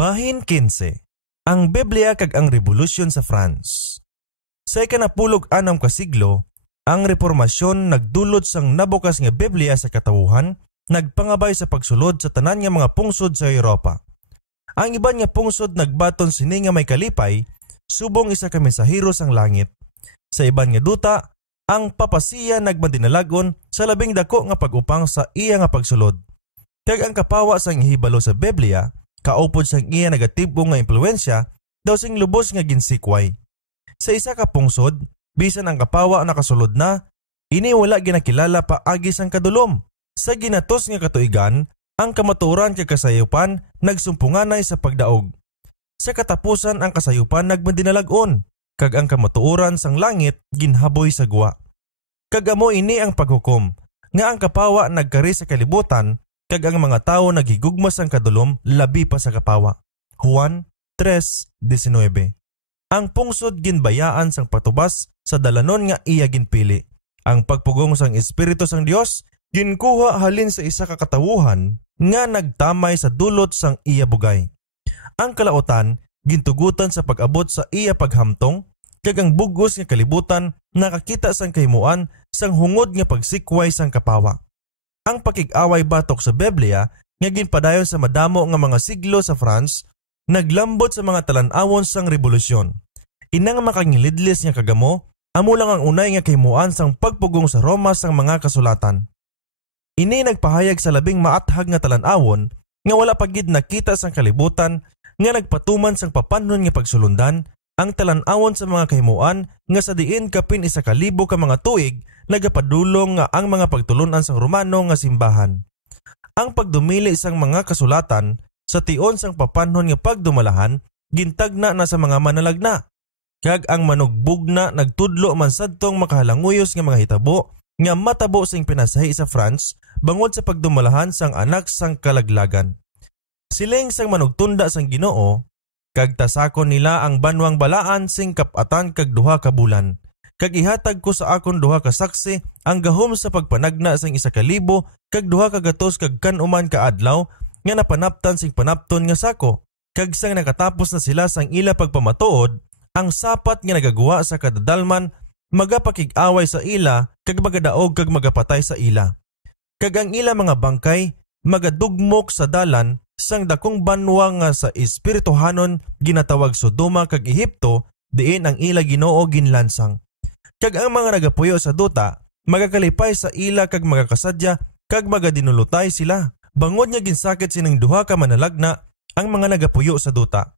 Bahin 15. Ang Biblia kag ang Revolusyon sa France. Sa ikanapulog anam ka siglo, ang reformasyon nagdulot sang nabukas nga Biblia sa katawuhan, nagpangabay sa pagsulod sa tanan nga mga pungsod sa Europa. Ang iban nga pungsod nagbaton sini nga may kalipay, subong isa ka mensahero sang langit. Sa iban nga duta, ang papasiya nagmadinalagon sa labing dako nga pag-upang sa iya nga pagsulod. Kag ang kapawa sang ihibalo sa Biblia, kaupod sang iya negatibo nga impluensya, daw sing lubos nga ginsikway. Sa isa ka pungsod, bisan ang kapawa nakasulod na, ini wala ginakilala pa agi sang kadulom. Sa ginatos nga katuigan, ang kamatuoran kag kasayupan nagsumpunganay sa pagdaog. Sa katapusan ang kasayupan nagmadinalagon, kag ang kamatuoran sang langit ginhaboy sa guwa. Kag amo ini ang paghukom, nga ang kapawa nagkari sa kalibutan, kag ang mga tao naghigugmas ang kadulom labi pa sa kapawa. Juan 3:19. Ang pungsod ginbayaan sang patubas sa dalanon nga iya ginpili. Ang pagpugong sang Espiritu sang Dios ginkuha halin sa isa ka katawuhan nga nagtamay sa dulot sang iya bugay. Ang kalautan gintugutan sa pag-abot sa iya paghamtong, kag ang bugos nga kalibutan nakakita sang kahimuan sang hungod nga pagsikway sang kapawa. Ang pakig-away batok sa Biblia nga ginpadayon sa madamo nga mga siglo sa France, naglambot sa mga talan-awon sang revolusyon. Inang makangilidlis nga kagamo, amo lang ang unay nga kahimuan sang pagpugong sa Roma sang mga kasulatan. Ini nagpahayag sa labing maathag nga talan-awon nga wala pagid nakita sang kalibutan nga nagpatuman sang papanhon nga pagsulundan ang talan-awon sa mga kahimuan nga sa diin kapin 1,000 ka mga tuig nagapadulong nga ang mga pagtulunan sang Romano nga simbahan. Ang pagdumili sang mga kasulatan sa tion sang papanhon nga pagdumalahan gintagna na sa mga manalagna. Kag ang manugbugna nagtudlo man sadtong makahalanguyos nga mga hitabo nga matabo sing pinasahi sa France bangod sa pagdumalahan sang anak sang kalaglagan. Siling sang manugtunda sang Ginoo, kag tasakon nila ang banwang balaan sing kapatan kag 2 ka bulan. Kag ihatag ko sa akon 2 ka saksi ang gahom sa pagpanagna sang 1,000 kag 2 ka gatos kag kanuman ka adlaw nga napanaptan sing panapton nga sako. Kag sang nakatapos na sila sang ila pagpamatuod, ang sapat nga nagagawa sa kadadalman magapakig-away sa ila kag magadaog kag magapatay sa ila. Kag ang ila mga bangkay magadugmok sa dalan sang dakong banwa nga sa espirituhanon ginatawag Sodoma kag Ehipto, diin ang ila Ginoo ginlansang. Kag ang mga nagapuyo sa duta magakalipay sa ila kag magakasadya kag magadinulutay sila. Bangod nga ginsakit sining 2 ka manalagna ang mga nagapuyo sa duta.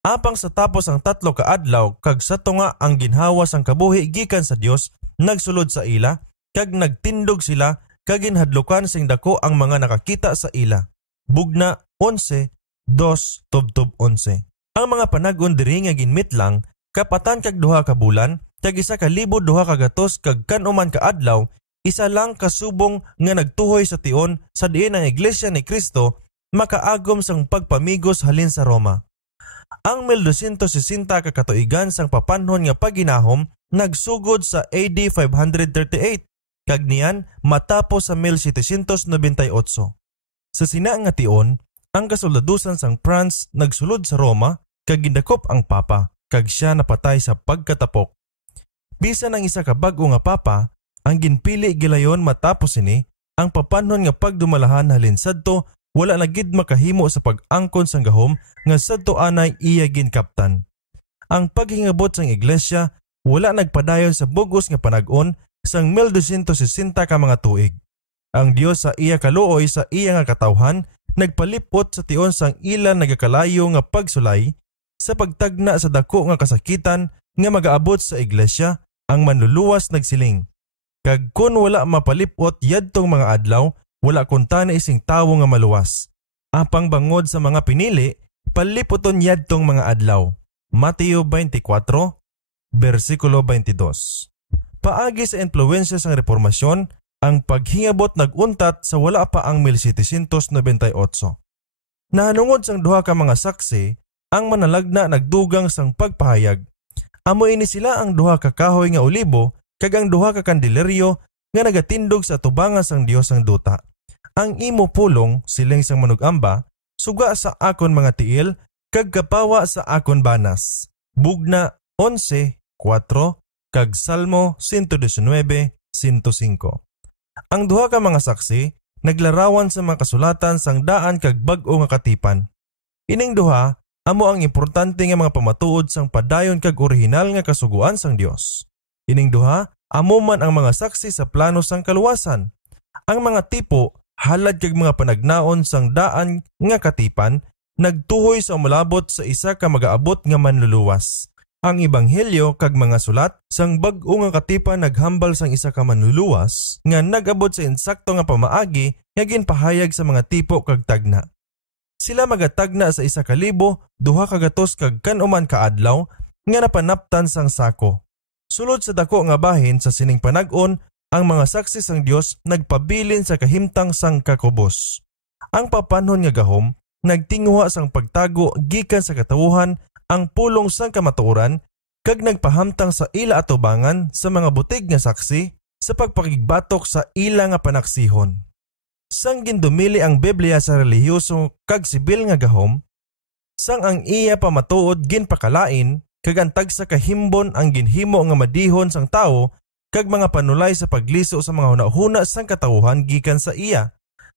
Apang sa tapos ang 3 ka adlaw kag sato nga ang ginhawa sang kabuhi gikan sa Dios nagsulod sa ila kag nagtindog sila kag ginhadlukan sing dako ang mga nakakita sa ila. Bugna 11:2-11. Ang mga panag-on diri nga ginmitlang kapatan kag 2 ka bulan kag 1,200 ka gatos kag kanuman ka adlaw, isa lang kasubong nga nagtuhoy sa tion sa diin ang Iglesia ni Cristo makaagom sang pagpamigos halin sa Roma. Ang 1260 ka katuigan sang papanhon nga pagginahom nagsugod sa AD 538 kag niyan matapos sa 1798. Sa sina nga tion, ang kasoldadusan sang France nagsulod sa Roma kag gindakop ang papa kag siya napatay sa pagkatapok. Bisan ang isa ka bag-o nga papa, ang ginpili gilayon matapos ini, ang papanhon nga pagdumalahan halin sadto wala na gid makahimo sa pag-angkon sang gahom nga sadto anay iya ginkaptan. Ang paghingabot sang iglesia wala nagpadayon sa bugos nga panag-on sang 1260 ka mga tuig. Ang Dios sa iya kaluoy sa iya nga katawhan nagpalipot sa tion sang ila nagakalayo nga pagsulay sa pagtagna sa dako nga kasakitan nga magaabot sa iglesia. Ang manluluwas nagsiling, kag kun wala mapalipot yadtong mga adlaw, wala kuntani ising tawo nga maluwas. Apang bangod sa mga pinili, palipoton yadtong mga adlaw. Mateo 24:22. Paagi sa impluwensya sang reformasyon, ang paghingabot naguntat sa wala pa ang 1798. Nahanungod sang 2 ka mga saksi, ang manalagna nagdugang sang pagpahayag. Amo ini sila ang 2 ka kahoy nga olibo kag ang 2 ka kandileryo nga nagatindog sa tubangan sang Dios sang duta. Ang imo pulong siling sang manug-amba suga sa akon mga tiil kag kapawa sa akon banas. Bugna 11:4 kag Salmo 119:105. Ang duha ka mga saksi naglarawan sa mga kasulatan sang daan kag bag-o nga katipan. Ining duha amo ang importante nga mga pamatuod sang padayon kag orihinal nga kasuguan sang Dios. Ining duha amo man ang mga saksi sa plano sang kaluwasan. Ang mga tipo halad kag mga panagnaon sang daan nga katipan nagtuhoy sa umulabot sa isa ka magaabot nga manluluwas. Ang ebanghelyo kag mga sulat sang bag-o nga katipan naghambal sang isa ka manluluwas nga nagabot sa insakto nga pamaagi nga ginpahayag sa mga tipo kag tagna. Sila magatagna sa 1,200 kag kanuman kaadlaw nga napanaptan sang sako. Sulod sa dako nga bahin sa sining panag-on, ang mga saksi sang Dios nagpabilin sa kahimtang sang kakubos. Ang papanhon nga gahom nagtinguha sang pagtago gikan sa katawuhan ang pulong sang kamatuoran kag nagpahamtang sa ila atubangan sa mga butig nga saksi sa pagpakigbatok sa ila nga panaksihon. Sang gindumili ang Biblia sa relihiyoso kag sibil nga gahom, sang ang iya pamatuod ginpakalain kag antag sa kahimbon ang ginhimo nga madihon sang tawo kag mga panulay sa pagliso sa mga hunahuna sang katawuhan gikan sa iya.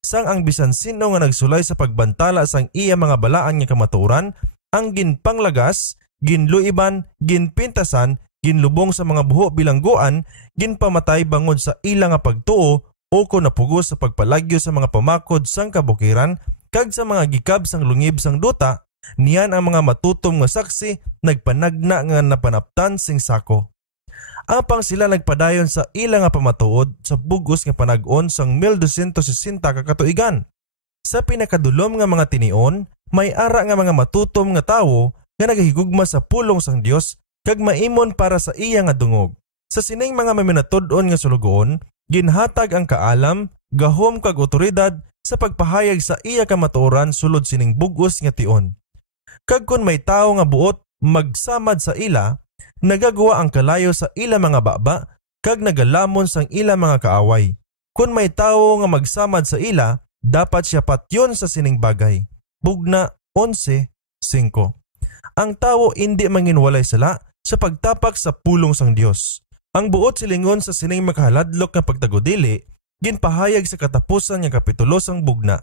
Sang ang bisan sino nga nagsulay sa pagbantala sang iya mga balaan nga kamatuoran ang ginpanglagas, ginluiban, ginpintasan, ginlubong sa mga buho bilangguan, ginpamatay bangod sa ila nga pagtuo o kung napugos sa pagpalagyo sa mga pamakod sang kabukiran kag sa mga gikab sang lungib sang duta, niyan ang mga matutom nga saksi nagpanagna nga napanaptan sing sako. Apang sila nagpadayon sa ila nga pamatuod sa bugos nga panag-on sang 1260 ka katuigan. Sa pinakadulom nga mga tinion, may ara nga mga matutom nga tawo nga nagahigugma sa pulong sang Dios kag maimon para sa iya nga dungog. Sa sining mga maminatud-on nga sulugoon, ginhatag ang kaalam, gahom kag otoridad sa pagpahayag sa iya kamatuoran sulod sining bugos nga tion. Kag kun may tawo nga buot magsamad sa ila, nagagawa ang kalayo sa ila mga baba kag nagalamon sang ila mga kaaway. Kun may tawo nga magsamad sa ila, dapat siya patyon sa sining bagay. Bugna 11:5. Ang tawo hindi manginwalay sala sa pagtapak sa pulong sang Dios. Ang buot silingon sa sining makahaladlok nga pagtagudili, ginpahayag sa katapusan nga kapitulo sang bugna.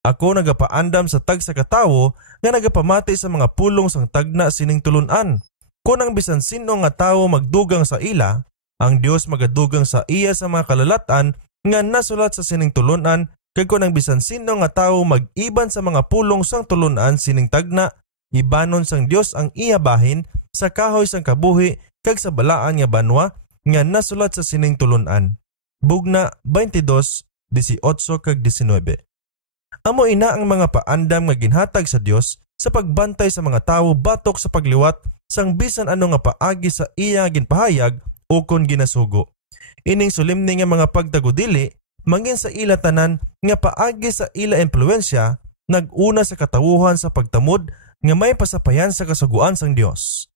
Ako nagapaandam sa tag sa katawo nga nagapamati sa mga pulong sang tagna sining tulunan. Kung ang bisan sino nga tawo magdugang sa ila, ang Dios magadugang sa iya sa mga kalalatan nga nasulat sa sining tulunan. Kag kung ang bisan sino nga tawo mag-iban sa mga pulong sang tulunan sining tagna, ibanon sang Dios ang iya bahin sa kahoy sang kabuhi kag sa balaan nga banwa nga nasulat sa sining tulunan. Bugna 22:18 kag 19. Amo ina ang mga paandam nga ginhatag sa Dios sa pagbantay sa mga tawo batok sa pagliwat sang bisan ano nga paagi sa iya ginpahayag o kon ginasugo. Ining solemne nga mga pagtagudili mangin sa ila tanan nga paagi sa ila impluensya naguna sa katawuhan sa pagtamod nga may pasapayan sa kasuguan sang Dios.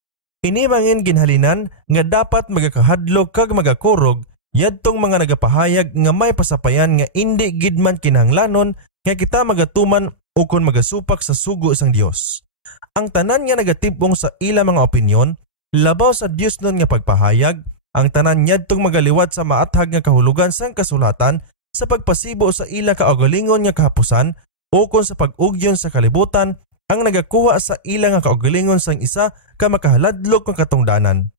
Ini mangin ginhalinan nga dapat magakahadlok kag magakurog yadtong mga nagapahayag nga may pasapayan nga indi gid man kinahanglanon nga kita magatuman o kon magasupak sa sugo sang Dios. Ang tanan nga nagatibong sa ila mga opinyon labaw sa Dios nun nga pagpahayag, ang tanan yadtong magaliwat sa maathag nga kahulugan sang kasulatan sa pagpasibo sa ila kaugalingon nga kahapusan o kon sa pag-ugyon sa kalibutan ang nagakuha sa ila nga kaugalingon sang isa ka makahaladlok nga katungdanan.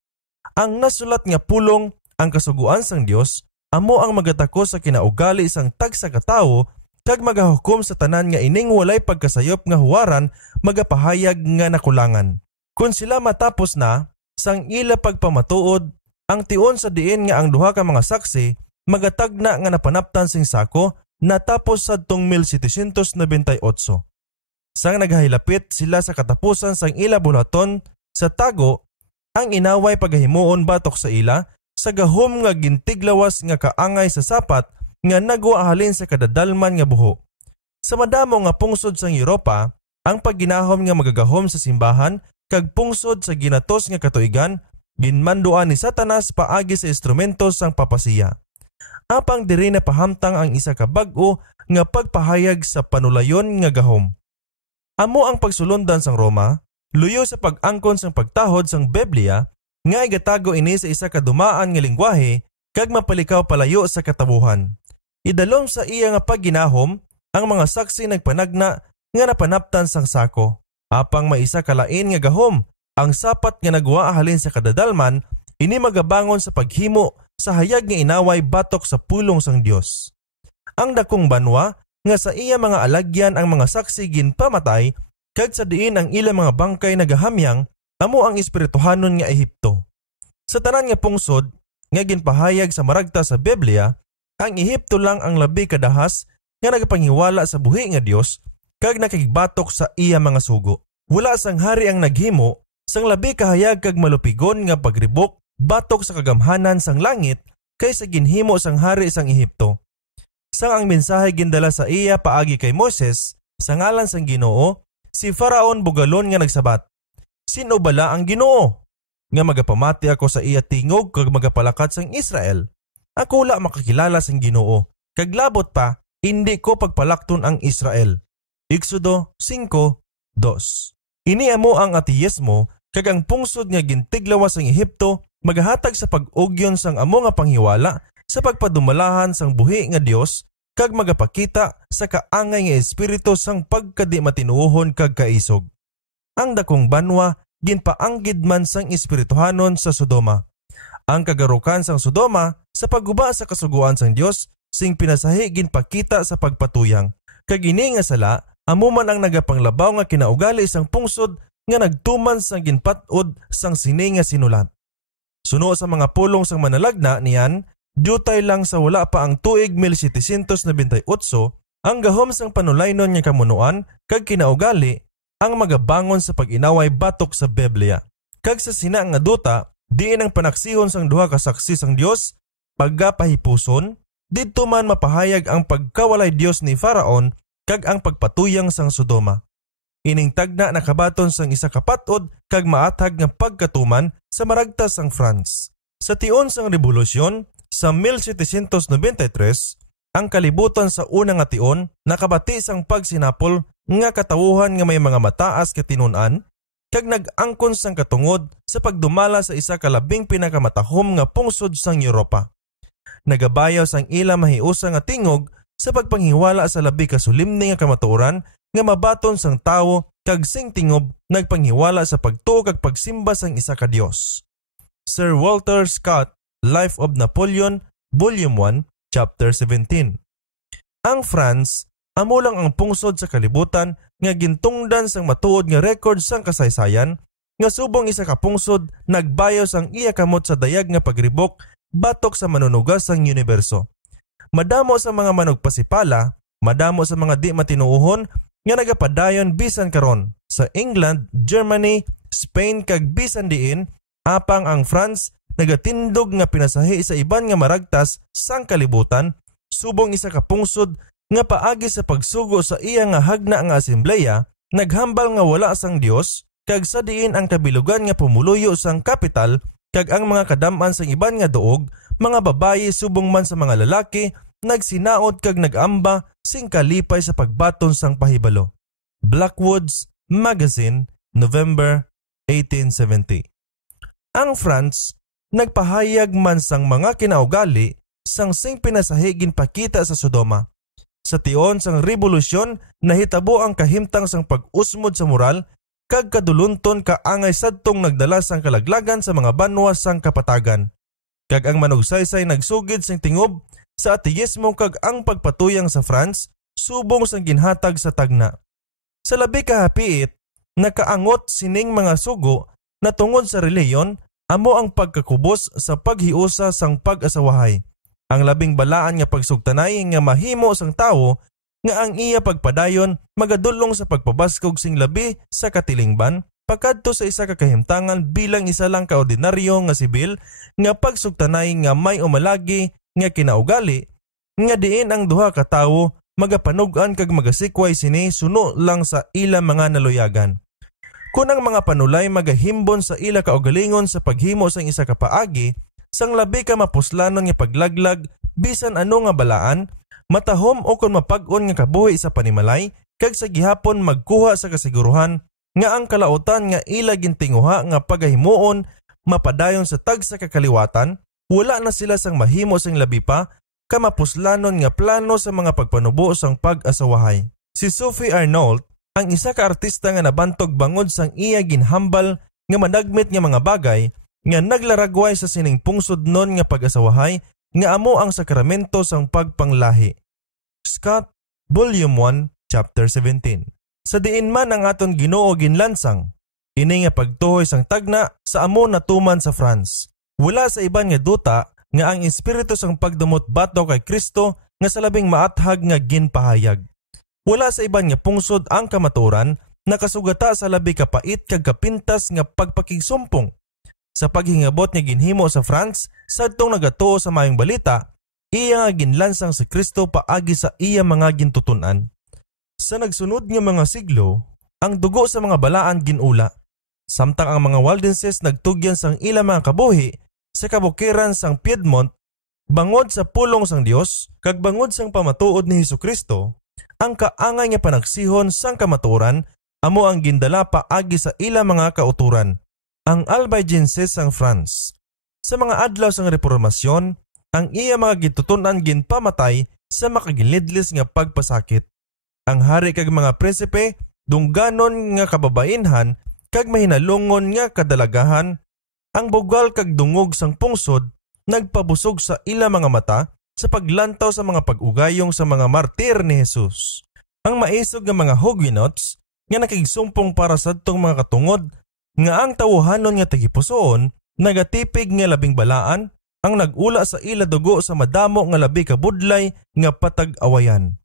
Ang nasulat nga pulong ang kasuguan sang Dios amo ang magatako sa kinaugali sang tag sa katawo kag magahukom sa tanan nga ining walay pagkasayop nga huwaran magapahayag nga nakulangan. Kung sila matapos na sang ila pagpamatuod, ang tion sa diin nga ang duha ka mga saksi magatagna nga napanaptan sing sako natapos sadtong 1798. Sang naghahilapit sila sa katapusan sang ila bulaton sa tago, ang inaway paghimuon batok sa ila sa gahom nga gintiglawas nga kaangay sa sapat nga nagwaahalin sa kadadalman nga buho. Sa madamo nga pungsod sang Europa, ang pagginahom nga magagahom sa simbahan kag pungsod sa ginatos nga katuigan ginmanduan ni Satanas paagi sa instrumento sang papasiya. Apang diri na pahamtang ang isa ka bag-o nga pagpahayag sa panulayon nga gahom. Amo ang pagsulundan sang Roma, luyo sa pag-angkon sang pagtahod sang Biblia, nga igatago ini sa isa ka dumaan nga lingwahe kag mapalikaw palayo sa katabuhan. Idalom sa iya nga pagginahom, ang mga saksi nagpanagna nga napanaptan sang sako. Apang maisa kalain nga gahom, ang sapat nga nagwa halin sa kadadalman, ini magabangon sa paghimo sa hayag nga inaway batok sa pulong sang Dios. Ang dakong banwa nga sa iya mga alagyan ang mga saksi ginpamatay, kag sa diin ang ilang mga bangkay nagahamyang, amo ang espirituhanon nga Ehipto. Sa tanan nga pungsod nga ginpahayag sa maragta sa Biblia, ang Ehipto lang ang labi kadahas nga nagapanghiwala sa buhi nga Dios kag nakigbatok sa iya mga sugo. Wala sang hari ang naghimo sang labi kahayag kag malupigon nga pagribok batok sa kagamhanan sang langit kaysa ginhimo sang hari sang Ehipto. Sang ang mensahe gindala sa iya paagi kay Moses sa ngalan sang Ginoo, si Faraon bugalon nga nagsabat, "Sino bala ang Ginoo nga magapamati ako sa iya tingog kag magapalakat sang Israel? Ako la makakilala sang Ginoo, kag labot pa hindi ko pagpalakton ang Israel." Exodo 5:2. Ini amo ang atiyesmo kag ang pungsod nga gintiglawas sang Ehipto magahatag sa pag-ugyon sang amo nga panghiwala sa pagpadumalahan sang buhi nga Dios kag magapakita sa kaangay nga espiritu sang pagkadi matinuohon kag kaisog. Ang dakong banwa ginpaanggid man sang espirituhanon sa Sodoma. Ang kagarukan sang Sodoma sa pagguba sa kasuguan sang Dios sing pinasahi ginpakita sa pagpatuyang. Kag ini nga sala amo man ang nagapanglabaw nga kinaugali sang pungsod nga nagtuman sang ginpatod sang sini nga sinulat. Suno sa mga pulong sang manalagna niyan, dutay lang sa wala pa ang tuig 1798 ang gahom sang panulaynon nga kamunuan kag kinaugali ang magabangon sa pag-inaway batok sa Biblia. Kag sa sina nga duta, diin ang panaksihon sang duha ka saksi sang Dios, paggapahipuson, didto man mapahayag ang pagkawalay Dios ni Faraon kag ang pagpatuyang sang Sodoma. Ining tagna nakabaton sang isa ka patod kag maatag nga pagkatuman sa maragta sang France. Sa tion sang rebolusyon sa 1793, ang kalibutan sa unang nga tion nakabati sang pagsinapol nga katawuhan nga may mga mataas katinun-an kag nag-angkon sang katungod sa pagdumala sa isa ka labing pinakamatahom nga pungsod sang Europa. Nagabayaw sang ila mahiusa nga tingog sa pagpanghiwala sa labi ka sulimni nga kamatuoran nga mabaton sang tawo kag sing tingob nagpanghiwala sa pagtuo kag pagsimba sang isa ka Dios. Sir Walter Scott, Life of Napoleon, Volume 1, Chapter 17. Ang France amo lang ang pungsod sa kalibutan nga gintungdan sang matuod nga record sang kasaysayan nga subong isa ka pungsod nagbayaw sang iya kamot sa dayag nga pagribok batok sa manunugas sang universo. Madamo sa mga manugpasipala, madamo sa mga di matinuohon nga nagapadayon bisan karon sa England, Germany, Spain kag bisan diin apang ang France nagatindog nga pinasahi sa iban nga maragtas sang kalibutan subong isa ka pungsod nga paagi sa pagsugo sa iya nga hagna nga asembleya, naghambal nga wala sang Dios kag sa diin ang kabilugan nga pumuluyo sang kapital kag ang mga kadam-an sang iban nga duog, mga babayi subong man sa mga lalaki, nagsinaot kag nagamba sing kalipay sa pagbaton sang pahibalo. Blackwoods Magazine, November 1870. Ang France nagpahayag man sang mga kinaugali sang sing pinasahi ginpakita sa Sodoma. Sa tion sang rebolusyon nahitabo ang kahimtang sang pag-usmod sa moral kag kadulunton kaangay sadtong nagdala sang kalaglagan sa mga banwa sang kapatagan. Kag ang manugsaysay nagsugid sing tingob sa atiyesmo kag ang pagpatuyang sa France subong sang ginhatag sa tagna. Sa labi kahapiit, nakaangot sining mga sugo na tungod sa reliyon amo ang pagkakubos sa paghiusa sang pag-asawahay. Ang labing balaan nga pagsugtanay nga mahimo sang tawo nga ang iya pagpadayon magadulong sa pagpabaskog sing labi sa katilingban pagkadto sa isa ka kahimtangan bilang isa lang ka ordinaryo nga sibil nga pagsugtanay nga may umalagi nga kinaugali nga diin ang duha ka tawo magapanug-an kag magasikway sini suno lang sa ila mga naluyagan. Kung ang mga panulay magahimbon sa ila kaugalingon sa paghimo sang isa ka paagi, sang labi ka mapuslanon nga paglaglag bisan ano nga balaan, matahom o kung mapag-on nga kabuhi sa panimalay, kag sa gihapon magkuha sa kasiguruhan nga ang kalautan nga ila gintinguha nga pagahimuon mapadayon sa tagsa kakaliwatan, wala na sila sang mahimo sang labi pa kamapuslanon nga plano sa mga pagpanubo sang pag-asawahay. Si Sophie Arnold, ang isa ka artista nga nabantog bangod sang iya ginhambal nga managmit nga mga bagay nga naglaragway sa sining pungsod nun nga pag-asawahay nga amo ang sakramento sang pagpanglahi. Scott, Volume 1, Chapter 17. Sa diin man ang aton Ginoo ginlansang, ini nga pagtuhoy sang tagna sa amo natuman sa France. Wala sa iban nga duta nga ang espiritu sang pagdumot bato kay Kristo nga sa labing maathag nga ginpahayag. Wala sa iban nga pungsod ang kamaturan nakasugata sa labi kapait kag kapintas nga pagpakigsumpong. Sa paghingabot nga ginhimo sa France sadtong nagatuo sa mayong balita, iya nga ginlansang si Kristo paagi sa iya mga gintutunan. Sa nagsunod nga mga siglo, ang dugo sa mga balaan ginula. Samtang ang mga Waldenses nagtugyan sang ila mga kabuhi sa kabukiran sang Piedmont, bangod sa pulong sang Dios kag bangod sang pamatuod ni Hesukristo, ang kaangay nga panagsihon sang kamaturan amo ang gindala paagi sa ila mga kauturan, ang Albigenses sang France. Sa mga adlaw sang reformasyon, ang iya mga gitutunan ginpamatay sa makagilidlis nga pagpasakit. Ang hari kag mga prinsipe dungganon nga kababainhan kag mahinalungon nga kadalagahan, ang bugal kag dungog sang pungsod nagpabusog sa ila mga mata sa paglantaw sa mga pag-ugayong sa mga martir ni Jesus. Ang maisog nga mga Huguenots nga nakigsumpong para sa adtong mga katungod nga ang tawuhanon nga tagipusoon nagatipig nga labing balaan ang nagula sa ila dugo sa madamo nga labi kabudlay nga patag-awayan.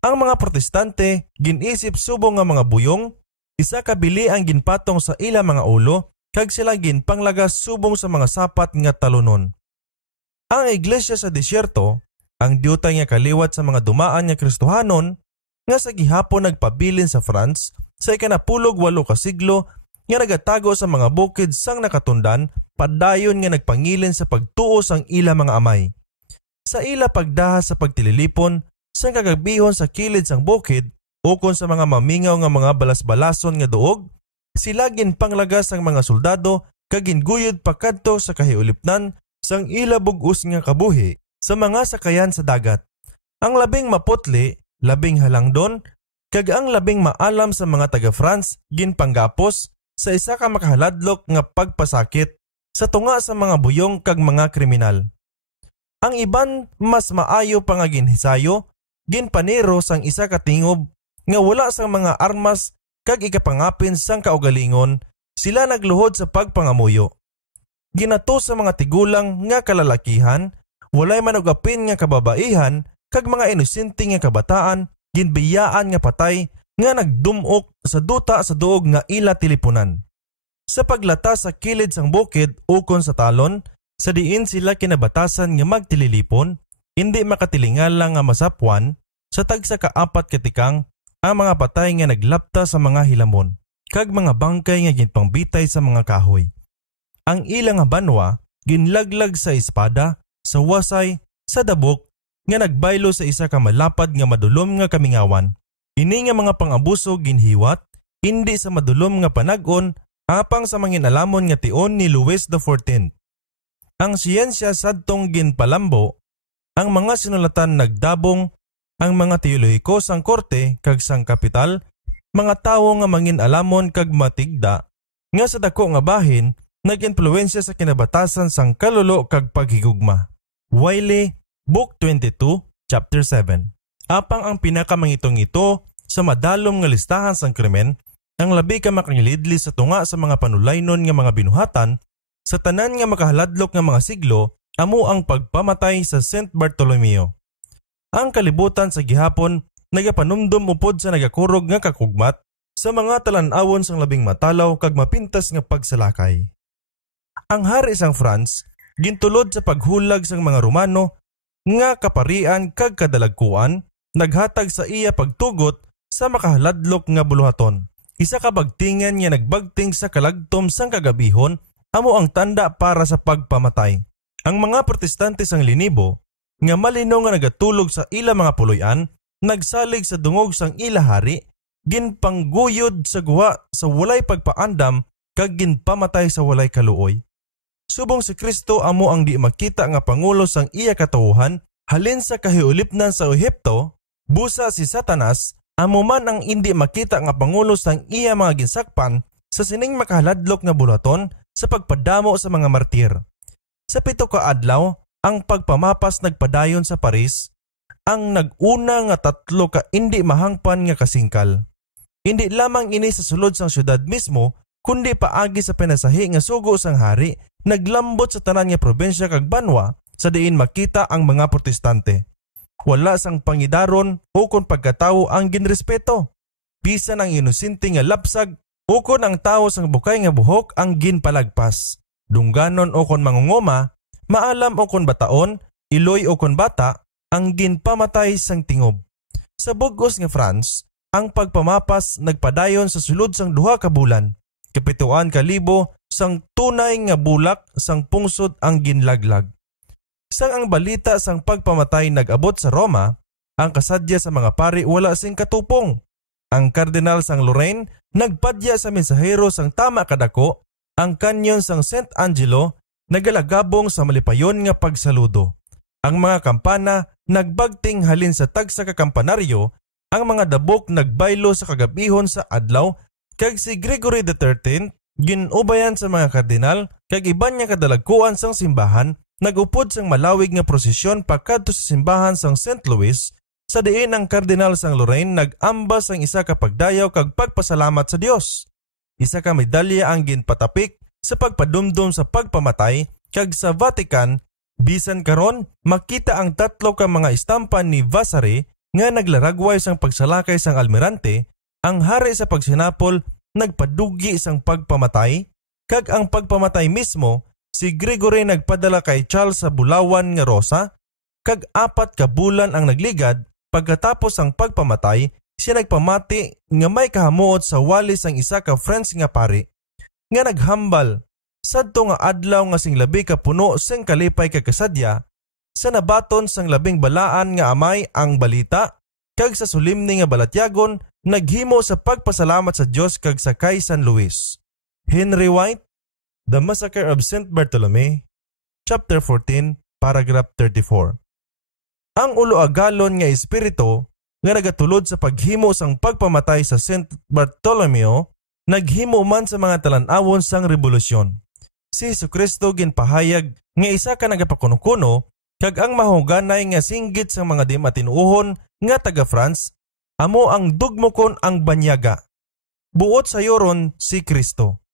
Ang mga protestante ginisip subong nga mga buyong, isa kabili ang ginpatong sa ila mga ulo kag sila ginpanglagas subong sa mga sapat nga talunon. Ang iglesia sa disyerto, ang diutay nga kaliwat sa mga dumaan nga Kristohanon nga sa gihapon nagpabilin sa France sa ikanapulog 8 ka siglo nga nagatago sa mga bukid sang nakatundan padayon nga nagpangilin sa pagtuo sang ila mga amay. Sa ila pagdaha sa pagtililipon sang kagabihon sa kilid sang bukid ukon sa mga mamingaw nga mga balas-balason nga duog, sila ginpanglagas ang mga soldado kag ginguyod pakadto sa kahiulipnan sang ila bug-os nga kabuhi sa mga sakayan sa dagat. Ang labing maputli, labing halangdon, kag ang labing maalam sa mga taga-France ginpanggapos sa isa ka makahaladlok nga pagpasakit sa tunga sa mga buyong kag mga kriminal. Ang iban mas maayo pa nga ginhisayo, ginpanero sang isa ka tingob nga wala sang mga armas kag ikapangapin sang kaugalingon, sila nagluhod sa pagpangamuyo. Ginato sa mga tigulang nga kalalakihan, walay manugapin nga kababaihan kag mga inosente nga kabataan, ginbiyaan nga patay nga nagdumok sa duta sa duog nga ila tilipunan. Sa paglata sa kilid sang bukid ukon sa talon, sa diin sila kinabatasan nga magtililipon, hindi makatilingala nga masapwan, sa tagsa ka-4 katikang ang mga patay nga naglapta sa mga hilamon, kag mga bangkay nga ginpangbitay sa mga kahoy. Ang ilang nga banwa ginlaglag sa espada, sa wasay, sa dabok, nga nagbaylo sa isa ka malapad nga madulom nga kamingawan. Ini nga mga pangabuso ginhiwat, hindi sa madulom nga panag-on, apang sa manginalamon nga tion ni Louis XIV. Ang siyensya sadtong ginpalambo, ang mga sinulatan nagdabong, ang mga teolohiko sang korte kag sang kapital, mga tawo nga manginalamon kag matigda, nga sa dako nga bahin, nag-impluensya sa kinabatasan sang kalulo kag paghigugma. Wiley, Book 22, Chapter 7. Apang ang pinakamangitong ito sa madalom nga listahan sang krimen, ang labi ka makangilidli sa tunga sa mga panulaynon nga mga binuhatan, sa tanan nga makahaladlok nga mga siglo, amo ang pagpamatay sa Saint Bartolomeo. Ang kalibutan sa gihapon, nagapanumdum upod sa nagakurog nga kakugmat, sa mga talan-awon sang labing matalaw kag mapintas nga pagsalakay. Ang hari sang France, gintulod sa paghulag sang mga Romano, nga kaparian kag kadalagkuan, naghatag sa iya pagtugot sa makahaladlok nga buluhaton. Isa ka bagtingan nga nagbagting sa kalagtom sang kagabihon, amo ang tanda para sa pagpamatay. Ang mga protestante sang linibo, nga malino nga nagatulog sa ila mga puloy-an, nagsalig sa dungog sang ilahari, ginpangguyod sa guha sa walay pagpaandam kag ginpamatay sa walay kaluoy. Subong si Kristo amo ang di makita nga pangulo sang iya katawuhan halin sa kahiulipnan sa Ehipto, busa si Satanas amo man ang hindi makita nga pangulo sang iya mga ginsakpan sa sining makahaladlok nga bulaton sa pagpadamo sa mga martir. Sa 7 ka adlaw, ang pagpamapas nagpadayon sa Paris, ang nag-una nga 3 ka hindi mahangpan nga kasingkal. Hindi lamang ini sa sulod sang syudad mismo, kundi paagi sa pinasahi nga sugo sang hari, naglambot sa tanan nga probensya kag banwa sa diin makita ang mga protestante. Wala sang pangidaron o kon pagkatawo ang ginrespeto. Bisan ang inosente nga lapsag o kon ang tawo sang bukay nga buhok ang ginpalagpas. Dungganon o kon mangungoma, maalam o kon bataon, iloy o kon bata, ang ginpamatay sang tingob. Sa bugos nga France, ang pagpamapas nagpadayon sa sulod sang 2 ka bulan. 7,000 sang tunay nga bulak sang pungsod ang ginlaglag. Sang ang balita sang pagpamatay nag-abot sa Roma, ang kasadya sa mga pari wala sing katupong. Ang kardinal sang Lorraine nagpadya sa mensahero sang tama kadako, ang kanyon sang St. Angelo nagalagabong sa malipayon nga pagsaludo. Ang mga kampana nagbagting halin sa tagsa ka kampanaryo, ang mga dabok nagbaylo sa kagabihon sa adlaw, kag si Gregory XIII ginubayan sa mga kardinal kag iban niya kadalagkuan sang simbahan, nagupod sang malawig nga prosesyon pakadto sa simbahan sang St. Louis, sa diin ang kardinal sang Lorraine nag-ambas ang isa ka pagdayaw kag pagpasalamat sa Dios. Isa ka medalya ang ginpatapik sa pagpadumdum sa pagpamatay, kag sa Vatican bisan karon makita ang 3 ka mga istampa ni Vasari nga naglaragway sang pagsalakay sang almirante. Ang hari sa pagsinapol nagpadugi sang pagpamatay, kag ang pagpamatay mismo si Gregory nagpadala kay Charles sa bulawan nga rosa, kag 4 ka bulan ang nagligad pagkatapos ang pagpamatay siya nagpamati nga may kahamuot sa walis ang isa ka French nga pari nga naghambal sadto nga adlaw nga sing labi ka puno sing kalipay kag kasadya sa nabaton sang labing balaan nga amay ang balita, kag sa sulimni nga balatyagon naghimo sa pagpasalamat sa Dios kag sa kay San Luis. Henry White, The Massacre of St. Bartolome, Chapter 14, Paragraph 34. Ang ulo-agalon nga espiritu nga nagatulod sa paghimo sang pagpamatay sa St. Bartolomeo naghimo man sa mga talan-awon sang revolusyon. Si Jesucristo ginpahayag nga isa ka nagapakuno-kuno, kag ang mahuganay nga singgit sa mga di matinuohon nga taga France, amo ang dugmokon ang banyaga. Buot sa yoron si Kristo.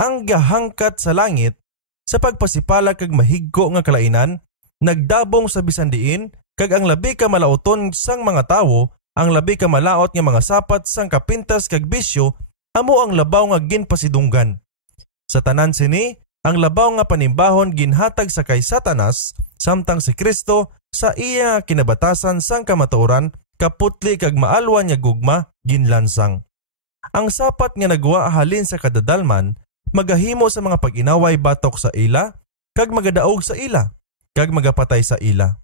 Ang gahangkat sa langit, sa pagpasipala kag mahigko nga kalainan, nagdabong sa bisan diin, kag ang labi ka malauton sang mga tawo, ang labi ka malaot nga mga sapat sang kapintas kag bisyo, amo ang labaw nga ginpasidunggan. Sa tanan sini, ang labaw nga panimbahon ginhatag sa kay Satanas, samtang si Kristo sa iya kinabatasan sang kamatuoran, kaputli kag maalwan nga gugma ginlansang. Ang sapat nga nagwa halin sa kadadalman, magahimo sa mga pag-inaway batok sa ila, kag magadaog sa ila, kag magapatay sa ila.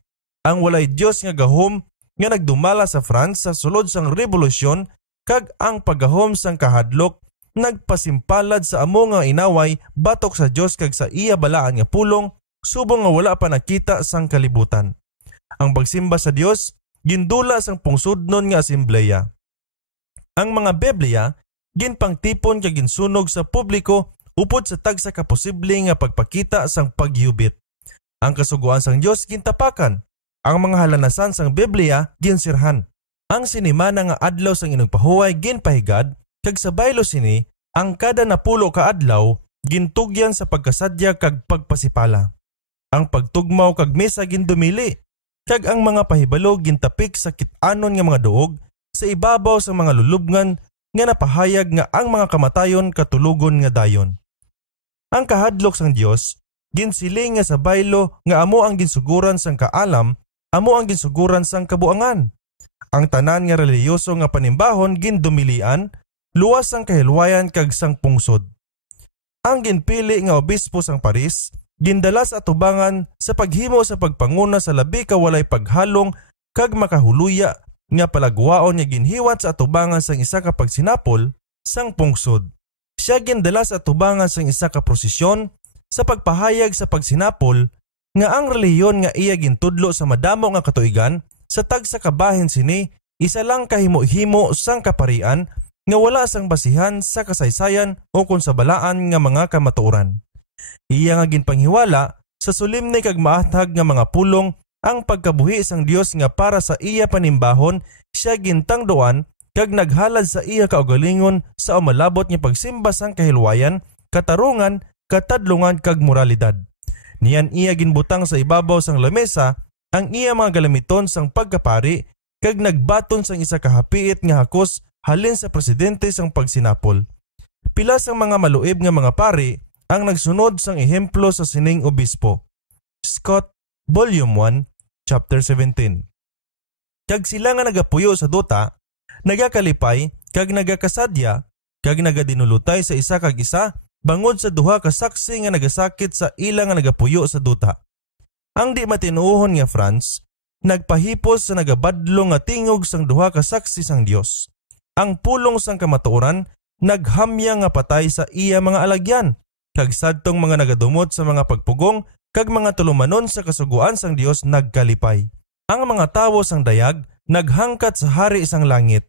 Ang walay Dios nga gahom nga nagdumala sa France sa sulod sang revolusyon, kag ang paggahom sang kahadlok nagpasimpalad sa amo nga inaway batok sa Dios kag sa iya balaan nga pulong, subong nga wala pa nakita sang kalibutan. Ang pagsimba sa Dios gindula sang pungsudnon nga asembleya. Ang mga Biblia ginpangtipon kag ginsunog sa publiko upod sa tagsa ka posible nga pagpakita sang pagyubit. Ang kasuguan sang Dios gintapakan. Ang mga halanasan sang Biblia ginsirhan. Ang sinimana nga adlaw sang inugpahuway ginpahigad, kag sa baylo sini ang kada napulo ka adlaw gintugyan sa pagkasadya kag pagpasipala. Ang pagtugmaw kag mesa gindumili, kag ang mga pahibalo gintapik sa kit-anon nga mga duog sa ibabaw sa mga lulubngan nga napahayag nga ang mga kamatayon katulugon nga dayon. Ang kahadlok sang Dios ginsiling nga sa baylo nga amo ang ginsuguran sang kaalam, amo ang ginsuguran sang kabuangan. Ang tanan nga relihiyoso nga panimbahon gindumilian, luwas ang kahilwayan kag sang pungsod. Ang ginpili nga obispo sang Paris gindala sa atubangan sa paghimo sa pagpanguna sa labi ka walay paghalong kag makahuluya nga palagwaon nga ginhiwat sa atubangan sang isa ka pagsinapol sang pungsod. Siya gindala sa atubangan sang isa ka prosesyon sa pagpahayag sa pagsinapol nga ang relihiyon nga iya gintudlo sa madamo nga katuigan sa tagsa kabahin sini isa lang kahimo-himo sang kaparian nga wala sang basihan sa kasaysayan o kung sa balaan nga mga kamatuoran. Iya nga ginpanghiwala sa solemne kag maatag nga mga pulong ang pagkabuhi sang Dios nga para sa iya panimbahon siya gintangduan kag naghalad sa iya kaugalingon sa umalabot nga pagsimba sang kahilwayan, katarungan, katadlungan kag moralidad. Niyan iya ginbutang sa ibabaw sang lamesa ang iya mga galamiton sang pagkapari kag nagbaton sang isa kahapiit nga hakos halin sa presidente sang pagsinapol. Pila sang mga maluib nga mga pari ang nagsunod sang ehemplo sa sining obispo. Scott, Volume 1, Chapter 17. Kag sila nga nagapuyo sa duta, nagakalipay kag nagakasadya kag nagadinulutay sa isa kag isa bangod sa duha ka saksi nga nagasakit sa ila nga nagapuyo sa duta. Ang di matinuohon nga Franz nagpahipos sa nagabadlo nga tingog sang duha ka saksi sang Dios. Ang pulong sang kamatuoran naghamya nga patay sa iya mga alagyan kag sadtong mga nagadumot sa mga pagpugong kag mga tulumanon sa kasuguan sang Dios nagkalipay. Ang mga tawo sang dayag naghangkat sa hari sang langit.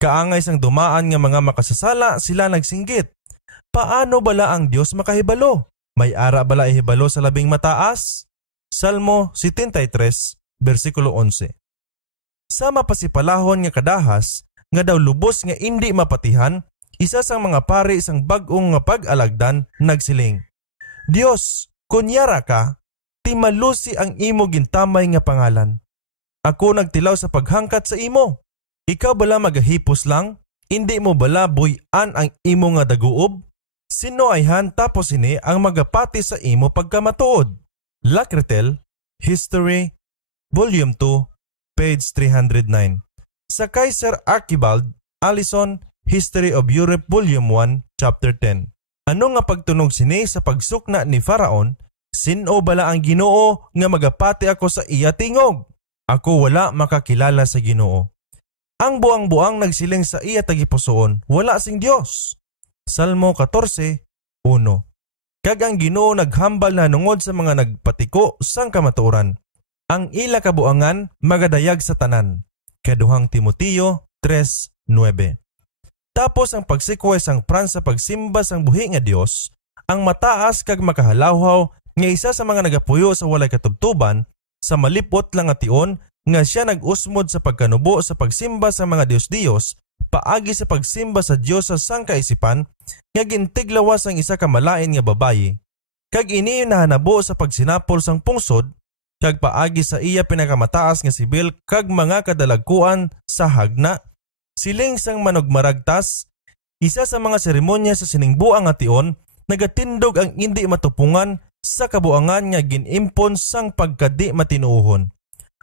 Kaangay sang dumaan nga mga makasasala sila nagsinggit. Paano bala ang Dios makahibalo? May ara bala ihibalo sa labing mataas? Salmo 73, versikulo 11. Sa mapasipalahon nga kadahas, nga daw lubos nga indi mapatihan, isa sang mga pari sang bag-ong nga pag-alagdan nagsiling, Dios, kunyara ka, timalusi ang imo gintamay nga pangalan. Ako nagtilaw sa paghangkat sa imo. Ikaw bala magahipos lang? Indi mo bala buy-an ang imo nga daguob? Sino ayhan tapos ini ang magapati sa imo pagkamatuod? Lacretel, History, Volume 2, page 309. Sa Kaiser Archibald, Allison, History of Europe, Volume 1, Chapter 10. Ano nga pagtunog sini sa pagsukna ni Faraon? Sino bala ang Ginoo nga magapati ako sa iya tingog? Ako wala makakilala sa Ginoo. Ang buang-buang nagsiling sa iya tagipusoon, wala sing Dios. Salmo 14:1. Kag ang Ginoo naghambal na nungod sa mga nagpatiko sang kamatuoran. Ang ila kabuangan magadayag sa tanan. Kaduhang Timoteo 3:9. Tapos ang pagsikway sang Franz sa pagsimba sang buhi nga Dios, ang mataas kag makahalawhaw nga isa sa mga nagapuyo sa walay katubtuban sa malipot lang nga tion nga siya nag-usmod sa pagkanubo sa pagsimba sa mga Dios-Dios paagi sa pagsimba sa Dios sa sangkaisipan nga gintiglawas ang isa ka malain nga babayi kag ini nahanabo sa pagsinapol sang pungsod kag paagi sa iya pinakamataas nga sibil kag mga kadalagkuan sa hagna siling sang manugmaragtas isa sa mga seremonya sa siningbuang nga tion nagatindog ang indi matupungan sa kabuangan nga ginimpon sang pagkadi matinuohon.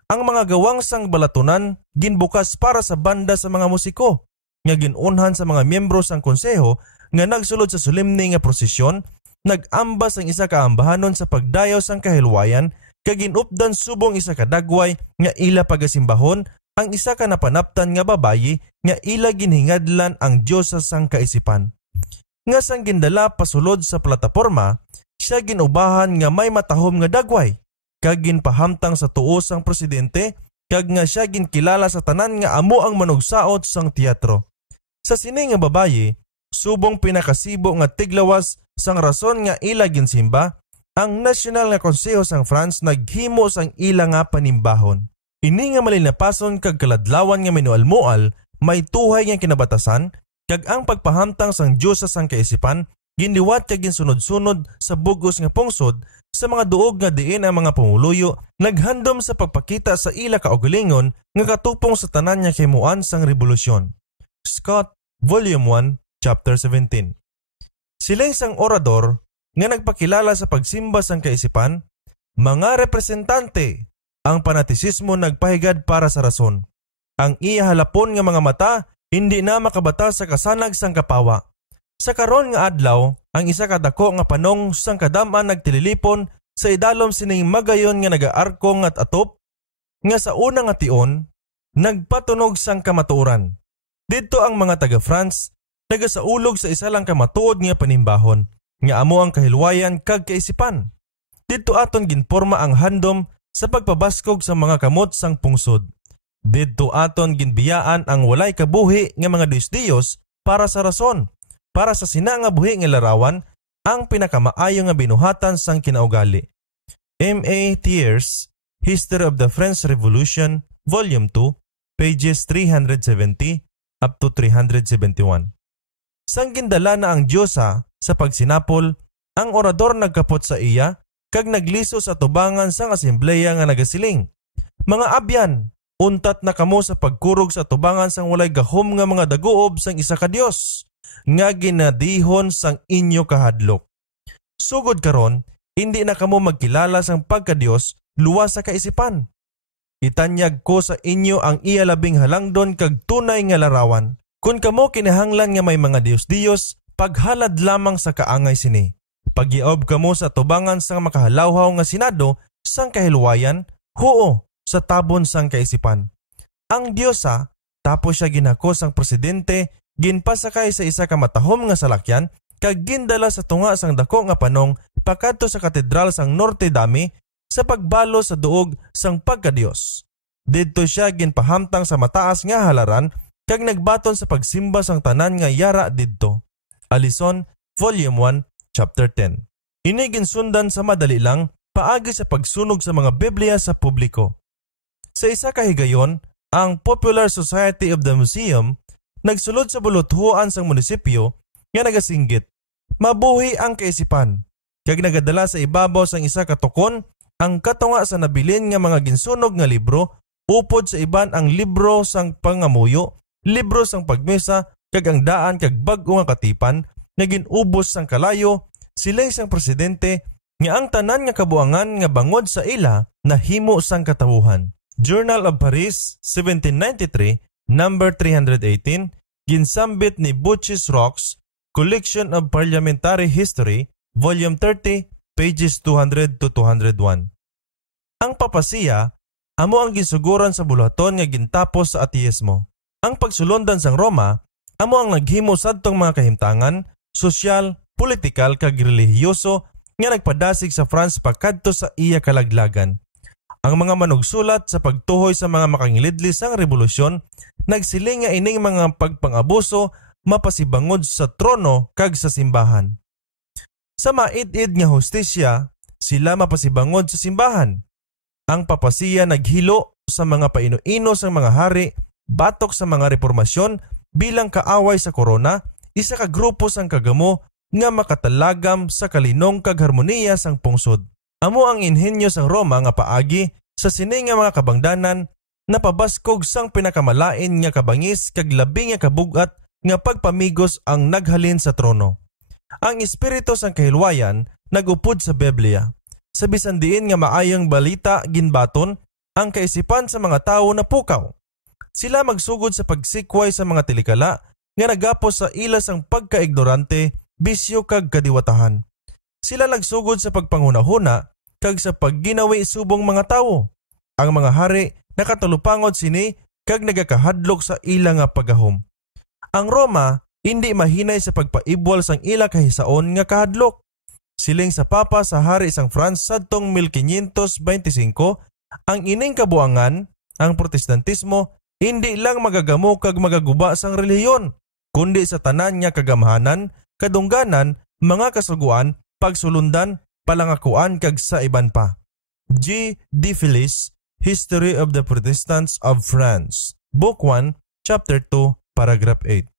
Ang mga gawang sang balatunan ginbukas para sa banda sa mga musiko nga ginunhan sa mga miyembro sang konseho nga nagsulod sa solemne nga prosesyon, nagambas ang isa ka ambahanon sa pagdayaw sang kahilwayan kag ginupdan subong isa ka dagway nga ila pagasimbahon ang isa ka napanaptan nga babayi nga ila ginhingadlan ang Dios sa sangkaisipan. Nga sang gindala pasulod sa plataporma, siya ginubahan nga may matahom nga dagway kag ginpahamtang sa tuo sang presidente kag nga siya ginkilala sa tanan nga amo ang manugsaot sang teatro. Sa sini nga babayi, subong pinakasibo nga tiglawas sang rason nga ila ginsimba, ang National nga Konseho sang France naghimo sang ila nga panimbahon. Ini nga malinapason kag kaladlawan nga minualmual, may tuhay nga kinabatasan kag ang pagpahamtang sang Dios sa sangkaisipan ginliwat kag ginsunod-sunod sa bugos nga pungsod sa mga duog nga diin ang mga pumuluyo naghandom sa pagpakita sa ila kaugalingon nga katupong sa tanan nga himuan sang rebolusyon. Scott, Volume 1, Chapter 17. Siling sang orador nga nagpakilala sa pagsimba sang kaisipan, mga representante, ang panatisismo nagpahigad para sa rason. Ang iya halapon nga mga mata hindi na makabata sa kasanag sang kapawa. Sa karon nga adlaw, ang isa kadako nga panong sang kadaman nagtililipon sa idalom sining magayon nga nagaarkong at atop nga sa una nga tion nagpatunog sang kamatuoran. Dito ang mga taga-France nagasaulog sa isa lang kamatuod nga panimbahon nga amo ang kahilwayan kag kaisipan. Dito aton ginporma ang handom sa pagpabaskog sa mga kamot sang pungsod. Dito aton ginbiyaan ang walay kabuhi nga mga Diyos para sa rason, para sa sina nga buhi nga larawan ang pinakamaayo nga binuhatan sang kinaugali. M.A. Thiers, History of the French Revolution, Volume 2, pages 370 up to 371. Sang gindala na ang Diyosa sa pagsinapol, ang orador nagkapot sa iya kag nagliso sa tubangan sang asembleya nga nagasiling. Mga abyan, untat na kamo sa pagkurog sa tubangan sang walay gahom nga mga daguob sang isa ka Dios nga ginadihon sang inyo kahadlok. Sugod karon, hindi na kamo magkilala sang pagka-Dios luwas sa kaisipan. Itanyag ko sa inyo ang iya labing halangdon kag tunay nga larawan. Kung kamo kinahanglan nga may mga Diyos, paghalad lamang sa kaangay sini. Pagyaob kamo sa tubangan sang makahalawhaw nga Senado sang kahilwayan, huo sa tabon sang kaisipan. Ang Diyosa, tapos siya ginako sang presidente, ginpasakay sa isa ka matahom nga salakyan, kag gindala sa tunga sang dako nga panong pakadto sa katedral sang Notre Dame sa pagbalo sa duog sang pagka-Dios. Didto siya ginpahamtang sa mataas nga halaran kag nagbaton sa pagsimba sang tanan nga yara didto. Alison, Volume 1, Chapter 10. Ini ginsundan sa madali lang paagi sa pagsunog sa mga Biblia sa publiko. Sa isa ka higayon, ang Popular Society of the Museum nagsulod sa buluthuan sang munisipyo nga nagasinggit. Mabuhi ang kaisipan. Kag nagadala sa ibabaw sang isa ka tukon ang katunga sa nabilin nga mga ginsunog nga libro, upod sa iban ang libro sang pangamuyo, libro sang pagmesa, kag ang daan kag bag-o nga katipan, nga ginubos sang kalayo, sila'y sang presidente, nga ang tanan nga kabuangan nga bangod sa ila na himo sang katawuhan. Journal of Paris, 1793, number 318, ginsambit ni Butchis Rocks, Collection of Parliamentary History, Volume 30, pages 200 to 201. Ang papasiya, amo ang ginsuguran sa bulaton nga gintapos sa ateismo. Ang pagsulondan sang Roma, amo ang naghimo sadtong mga kahimtangan, sosyal, politikal kag relihiyoso nga nagpadasig sa France pakadto sa iya kalaglagan. Ang mga manugsulat sa pagtuhoy sa mga makangilidli sang revolusyon, nagsiling nga ining mga pagpangabuso mapasibangod sa trono kag sa simbahan. Sa maid-id nga hustisya, sila mapasibangod sa simbahan. Ang papasiya naghilo sa mga paino-ino sang mga hari, batok sa mga reformasyon bilang kaaway sa korona, isa ka grupo sang kagamo nga makatalagam sa kalinong kag harmoniya sang pungsod. Amo ang inhenyo sang Roma nga paagi sa sini nga mga kabangdanan na pabaskog sang pinakamalain nga kabangis kag labi nga kabugat nga pagpamigos ang naghalin sa trono. Ang espiritu sang kahilwayan nagupod sa Biblia. Sa bisan diin nga maayong balita ginbaton, ang kaisipan sa mga tao na pukaw. Sila magsugod sa pagsikway sa mga tilikala nga nagapos sa ilas ang pagkaignorante, bisyo kag kadiwatahan. Sila nagsugod sa pagpanghunahuna kag sa pagginawi subong mga tao. Ang mga hari nakatulupangod sini kag nagakahadlok sa ila nga pagahom. Ang Roma hindi mahinay sa pagpaibwal sang ila kahisaon nga kahadlok. Siling sa papa sa hari sang France sadtong 1525, ang ining kabuangan, ang protestantismo, hindi lang magagamo kag magaguba sang relihiyon, kundi sa tanan nga kagamhanan, kadungganan, mga kasuguan, pagsulundan, palangakuan kag sa iban pa. G. de Felice, History of the Protestants of France, Book 1, Chapter 2, Paragraph 8.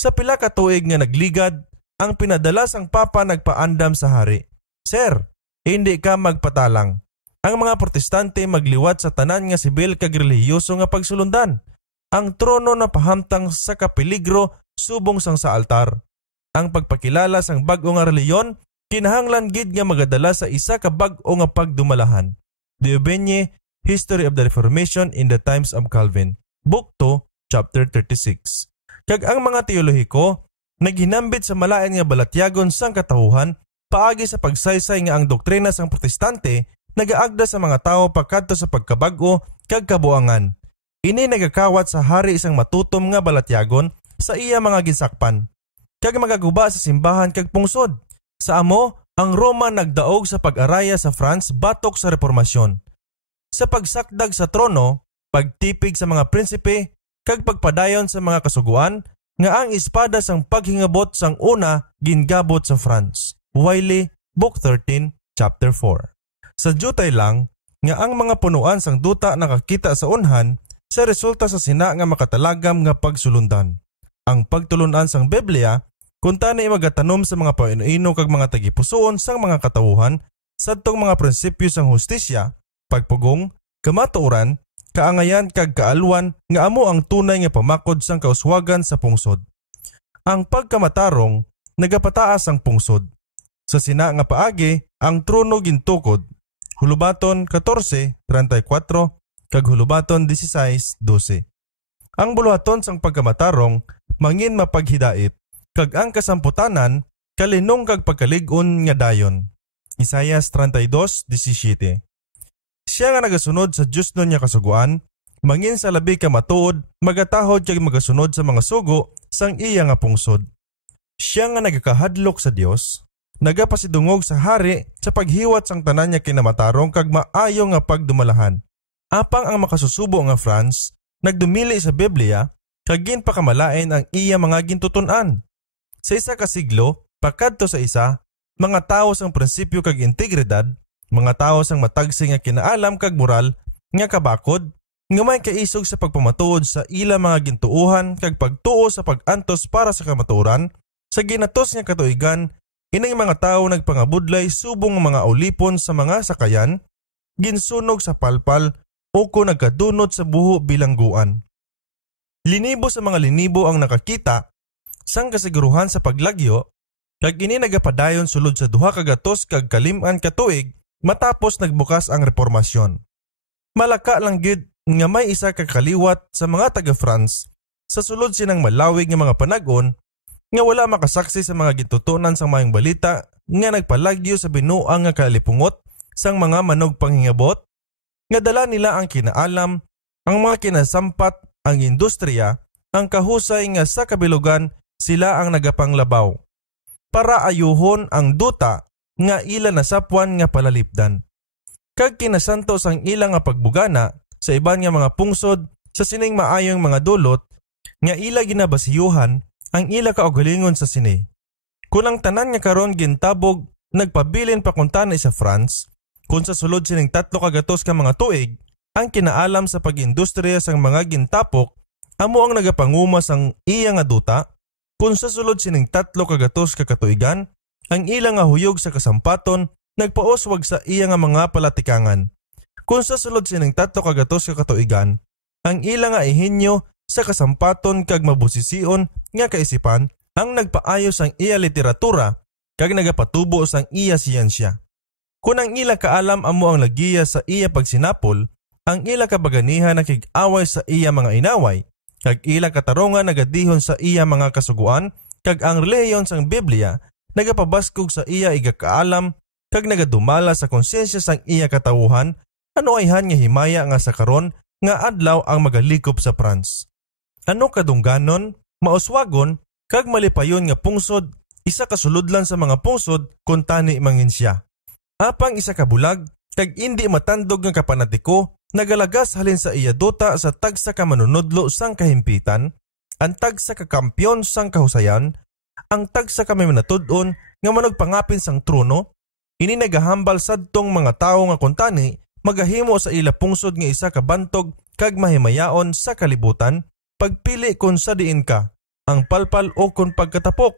Sa pila ka tuig nga nagligad, ang pinadala sang papa nagpaandam sa hari. Sir, hindi ka magpatalang. Ang mga protestante magliwat sa tanan nga sibil kag relihiyoso nga pagsulundan. Ang trono na pahamtang sa kapeligro subong sang sa altar. Ang pagpakilala sang bag-o nga reliyon, kinahanglan gid nga magadala sa isa ka bag-o nga pagdumalahan. De Aubigne, History of the Reformation in the Times of Calvin, Book 2, Chapter 36. Kag ang mga teolohiko, naghinambit sa malain nga balatyagon sang katauhan, paagi sa pagsaysay nga ang doktrina sang protestante, nagaagda sa mga tao pagkadto sa pagkabag-o kag kabuangan. Ini nagakawat sa hari isang matutom nga balatyagon sa iya mga ginsakpan. Kag magaguba sa simbahan kag pungsod. Sa amo, ang Roma nagdaog sa pag-araya sa France batok sa reformasyon. Sa pagsakdag sa trono, pagtipig sa mga prinsipe, kag pagpadayon sa mga kasuguan, nga ang espada sang paghingabot sang una gingabot sa France. Wiley, Book 13, Chapter 4. Sa jutay lang, nga ang mga punuan sang duta nakakita sa unhan sa resulta sa sina nga makatalagam nga pagsulundan. Ang pagtulunan sang Biblia, kung tanay magatanom sa mga pauino kag mga tagipusoon sang mga katawuhan, sadtong mga prinsipyo sang hustisya, pagpugong, kamatuoran, kaangayan kag kaalwan nga amo ang tunay nga pamakod sang kauswagan sa pungsod. Ang pagkamatarong nagapataas ang pungsod. Sa sina nga paagi ang trono gintukod. Hulubaton 14:34 kag Hulubaton 16:12. Ang buluhaton sang pagkamatarong mangin mapaghidait kag ang kasamputanan kalinong kag pagkalig-on nga dayon. Isaias 32:17. Siya nga nagasunod sa Diyos nun niya kasuguan, mangin sa labi ka matuod, magatahod kag magasunod sa mga sugo sang iya nga pungsod. Siya nga nagakahadlok sa Dios, nagapasidungog sa hari sa paghiwat sang tanan niya kinamatarong kag maayo nga pagdumalahan. Apang ang makasusubo nga France, nagdumili sa Biblia, kag ginpakamalain ang iya mga gintutunan. Sa isa ka siglo, pakadto sa isa, mga tao sang prinsipyo kag integridad, mga tao sang matagsi nga kinaalam kag moral, nga kabakod, nga may kaisog sa pagpamatuod sa ila mga gintuuhan kag pagtuo sa pag-antos para sa kamatuoran, sa ginatos nga katuigan, inay mga tao nagpangabudlay subong mga ulipon sa mga sakayan, ginsunog sa palpal o kung nagkadunot sa buho bilangguan. Linibo sa mga linibo ang nakakita sang kasiguruhan sa paglagyo, kag ini nagapadayon sulod sa duha kagatos kag kaliman katuig matapos nagbukas ang reformasyon. Malaka lang gyud nga may isa ka kaliwat sa mga taga-France sa sulod sinang malawig nga mga panagon nga wala makasaksi sa mga gitutunan sang maayong balita nga nagpalagyo sa binuang nga kalipungot sang mga manog panghingabot, nga dala nila ang kinaalam, ang mga kinasampat, ang industriya, ang kahusay nga sa kabilugan sila ang nagapanglabaw. Para ayuhon ang duta nga ila nasapwan nga palalipdan. Kag kinasanto sang ila nga pagbugana sa iban nga mga pungsod sa sining maayong mga dulot nga ila ginabasiyuhan ang ila kaugalingon sa sini. Kung ang tanan nga karon gintabog, nagpabilin pa kuntana sa France, kung sa sulod sining 3 kagatos ka mga tuig, ang kinaalam sa pag-industriya sang mga gintapok, amo ang nagapanguma sang iya nga duta, kung sa sulod sining 3 kagatos ka katuigan, ang ila nga huyog sa kasampaton, nagpauswag sa iya nga mga palatikangan. Kung sa sulod sining 3 kagatos ka katuigan, ang ila nga ihinyo sa kasampaton kag mabusisiun nga kaisipan ang nagpaayos ang iya literatura kag nagapatubo sang iya siyensya. Kung ang ila kaalam amo ang lagiya sa iya pagsinapol, ang ila kabaganihan nakig-away sa iya mga inaway, kag ila katarungan nagadihon sa iya mga kasuguan, kag ang relihiyon sang Biblia nagapabaskog sa iya igakaalam kag nagadumala sa konsensya sang iya katawuhan, ano ayhan nga himaya nga sa karon nga adlaw ang magalikop sa France. Ano kadungganon, mauswagon, kag malipayon nga pungsod, isa kasuludlan sa mga pungsod kung tani mangin siya. Apang isa kabulag, kag indi matandog nga kapanatiko, nagalagas halin sa iya duta sa tagsa ka manunodlo sang kahimpitan, ang tagsa ka kampyon sang kahusayan, ang tagsa ka may manatudon nga managpangapin sang trono, ini nagahambal sadtong mga tao nga kung tani, magahimo sa ila pungsod nga isa ka bantog kag mahimayaon sa kalibutan, pagpili kung sa diin ka, ang palpal o kung pagkatapok.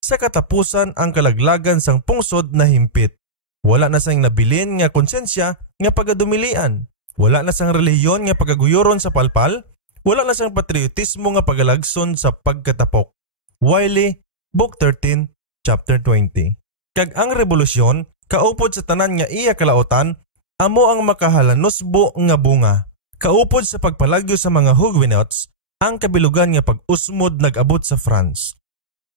Sa katapusan ang kalaglagan sang pungsod na himpit. Wala na sang nabilin nga konsensya nga pagadumilian. Wala na sang relihiyon nga pagaguyoron sa palpal. Wala na sang patriotismo nga pagalagson sa pagkatapok. Wiley, Book 13, Chapter 20. Kag ang revolusyon, kaupod sa tanan nga iya kalautan, amo ang makahalanusbo nga bunga. Kaupod sa pagpalagyo sa mga Huguenots, ang kabilugan nga pag-usmod nag-abot sa France.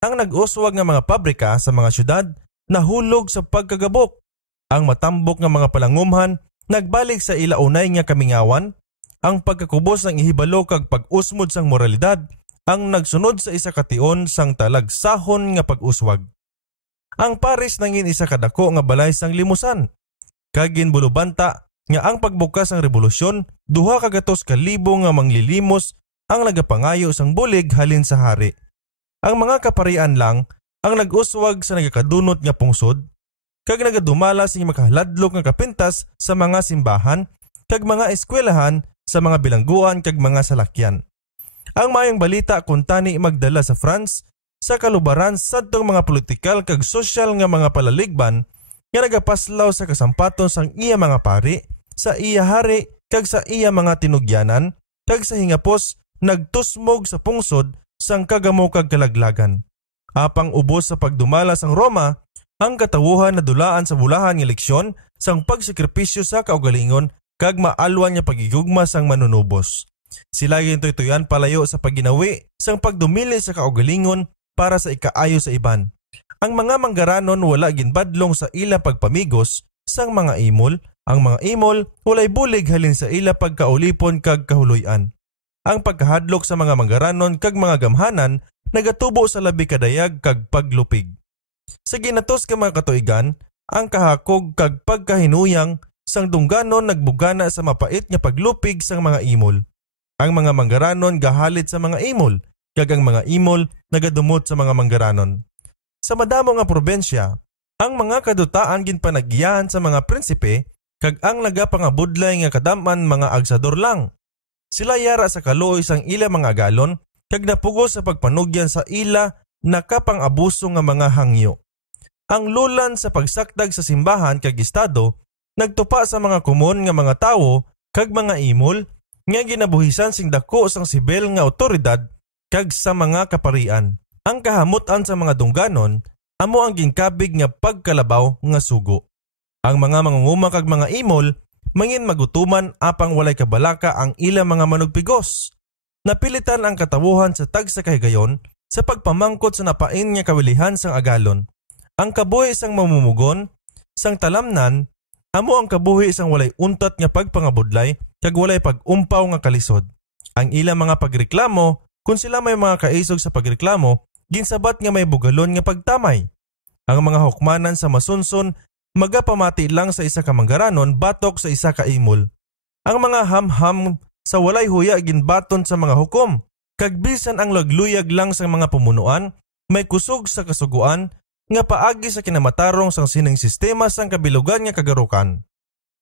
Ang nag-uswag nga mga pabrika sa mga syudad nahulog sa pagkagabok. Ang matambok nga mga palangumhan nagbalik sa ila unay nga kamingawan. ang pagkakubos ng ihibalo kag pag-usmod sang moralidad ang nagsunod sa isa kation sang talagsahon nga pag-uswag. Ang Paris nangin isa kadako nga balay sang limusan. Kag ginbulubanta nga ang pagbukas sang revolusyon, 200,000 nga manglilimos ang nagapangayo sang bulig halin sa hari. Ang mga kaparian lang ang nag-uswag sa nagakadunot nga pungsod, kag nagadumala sing makahaladlok nga kapintas sa mga simbahan, kag mga eskwelahan sa mga bilangguan kag mga salakyan. Ang mayong balita kuntani magdala sa France sa kalubaran sadtong mga politikal kag sosyal nga mga palaligban nga nagapaslaw sa kasampaton sang iya mga pari, sa iya hari kag sa iya mga tinugyanan, kag sa hingapos nagtusmog sa pungsod sang kagamo kag kalaglagan. Apang ubos sa pagdumala sang Roma, ang katawuhan na dulaan sa bulahan nga leksyon sang pagsakripisyo sa kaugalingon kag maalwan nga pagigugma sang manunubos. Sila gintoy-tuyan palayo sa pagginawi sang pagdumili sa kaugalingon para sa ikaayo sa iban. Ang mga manggaranon wala ginbadlong sa ila pagpamigos sang mga imol. Ang mga imol walay bulig halin sa ila pagkaulipon kag kahuluy-an. Ang pagkahadlok sa mga manggaranon kag mga gamhanan nagatubo sa labi kadayag kag paglupig. Sa ginatos ka mga katuigan, ang kahakog kag pagkahinuyang sang dungganon nagbugana sa mapait nga paglupig sang mga imol. Ang mga manggaranon gahalit sa mga imol, kag ang mga imol nagadumot sa mga manggaranon. Sa madamo nga probensya, ang mga kadutaan ginpanaggiyahan sa mga prinsipe kag ang nagapangabudlay nga kadaman mga agsador lang. Sila yara sa kaluoy sang ila mga agalon kag napugos sa pagpanugyan sa ila nakapang-abuso nga mga hangyo. Ang lulan sa pagsakdag sa simbahan kag estado nagtupa sa mga komon nga mga tawo kag mga imol nga ginabuhisan sing dako sang sibil nga otoridad kag sa mga kaparian. Ang kahamutan sa mga dungganon amo ang ginkabig nga pagkalabaw nga sugo. Ang mga mangunguma kag mga imol mangin magutuman apang walay kabalaka ang ila mga manugpigos. Napilitan ang katawuhan sa tagsa kahigayon sa pagpamangkot sa napain nga kawilihan sang agalon. Ang kabuhi sang mamumugon, sang talamnan, amo ang kabuhi sang walay untat nga pagpangabudlay kag walay pag-umpaw nga kalisod. Ang ila mga pagreklamo, kung sila may mga kaisog sa pagreklamo, ginsabat nga may bugalon nga pagtamay. Ang mga hukmanan sa masunson magapamati lang sa isa ka manggaranon batok sa isa ka imol. Ang mga hamham sa walay huya ginbaton sa mga hukom, kag bisan ang lagluyag lang sa mga pumunuan, may kusog sa kasuguan nga paagi sa kinamatarong sang sining sistema sang kabilugan nga kagarukan.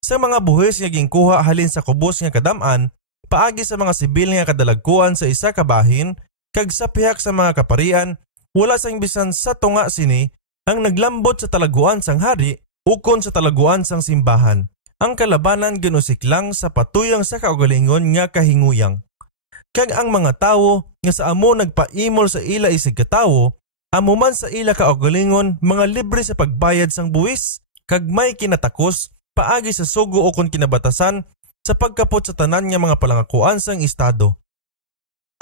Sa mga buhis nga ginkuha halin sa kubos nga kadaman, paagi sa mga sibil nga kadalagkuan sa isa ka bahin, kag sa pihak sa mga kaparian, wala sang bisan sa tunga sini ang naglambot sa talaguan sang hari ukon sa talaguan sang simbahan. Ang kalabanan ginusik lang sa patuyang sa kaugalingon nga kahinguyang. Kag ang mga tawo nga sa amo nagpaimol sa ila isig katawo, amo man sa ila kaugalingon mga libre sa pagbayad sang buwis, kag may kinatakos paagi sa sugo o kon kinabatasan sa pagkapot sa tanan nga mga palangakuan sang estado.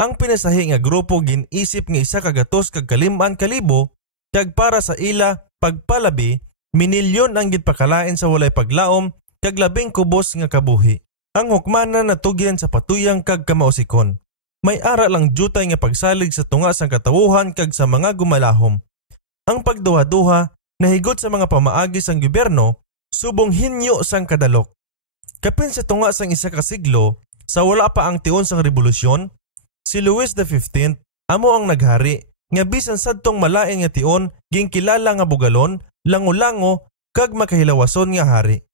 Ang pinasahi nga grupo ginisip nga isa kagatos kag kaliman kalibo, kag para sa ila pagpalabi, minilyon ang gitpakalain sa walay paglaom kag labing kubos nga kabuhi. Ang hukmanan natugyan sa patuyang kag kamausikon. May ara lang jutay nga pagsalig sa tunga sang katawuhan kag sa mga gumalahom. Ang pagduha-duha nahigot sa mga pamaagi sang gobyerno subong hinyo sang kadalok. Kapin sa tunga sang isa ka siglo, sa wala pa ang tiun sang revolusyon, si Louis XV amo ang naghari nga bisan sadtong malain nga tiun ginkilala nga bugalon, lango-lango kag makahilawason nga hari.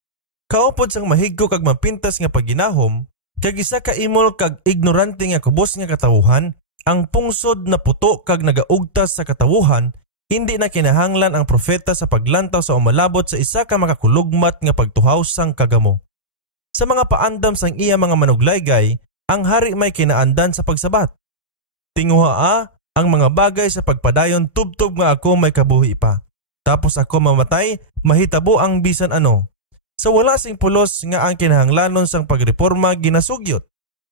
Kaupod sang mahigko kag mapintas nga pagginahom, kag isa ka imol kag ignorante nga kubos nga katawuhan, ang pungsod na puto kag nagaugtas sa katawuhan, hindi na kinahanglan ang propeta sa paglantaw sa umalabot sa isa ka makakulugmat nga pagtuhaw sang kagamo. Sa mga paandam sang iya mga manuglaygay, ang hari may kinaandan sa pagsabat. Tinguhaa ang mga bagay sa pagpadayon tubtob nga ako may kabuhi pa. Tapos ako mamatay, mahitabo ang bisan ano. Sa wala sing pulos nga ang kinahanglanon sang pagreforma ginasugyot.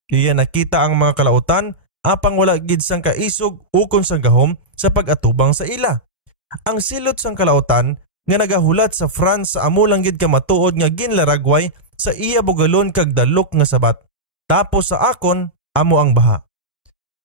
Iya nakita ang mga kalautan apang wala gid sang kaisog ukon sang gahom sa pag-atubang sa ila. Ang silot sang kalautan nga nagahulat sa France sa amo lang gid ka matuod nga ginlaragway sa iya bugalon kag dalok nga sabat. tapos sa akon amo ang baha.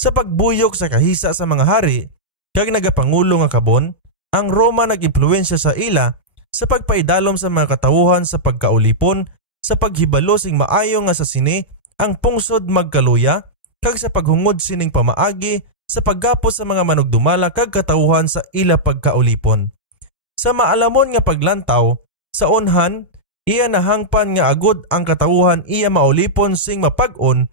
Sa pagbuyok sa kahisa sa mga hari kag nagapangulo nga kabon, ang Roma nag-impluwensya sa ila sa pagpaidalom sa mga katawuhan sa pagkaulipon, sa paghibalo sing maayo nga sa sini ang pungsod magkaluya, kag sa paghungod sining pamaagi sa paggapos sa mga manugdumala kag katawuhan sa ila pagkaulipon. Sa maalamon nga paglantaw, sa unhan, iya nahangpan nga agud ang katawuhan iya maulipon sing mapag-on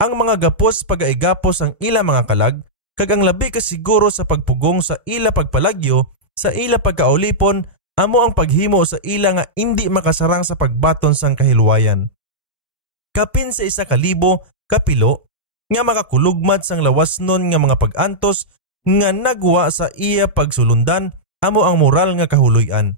ang mga gapos pagaigapos ang ila mga kalag, kag ang labi kasiguro sa pagpugong sa ila pagpalagyo, sa ila pagkaulipon, amo ang paghimo sa ila nga indi makasarang sa pagbaton sang kahilwayan. Kapin sa 1,000 kapilo nga makakulugmad sang lawasnon nga mga pag-antos nga nagwa sa iya pagsulundan amo ang moral nga kahuloy-an.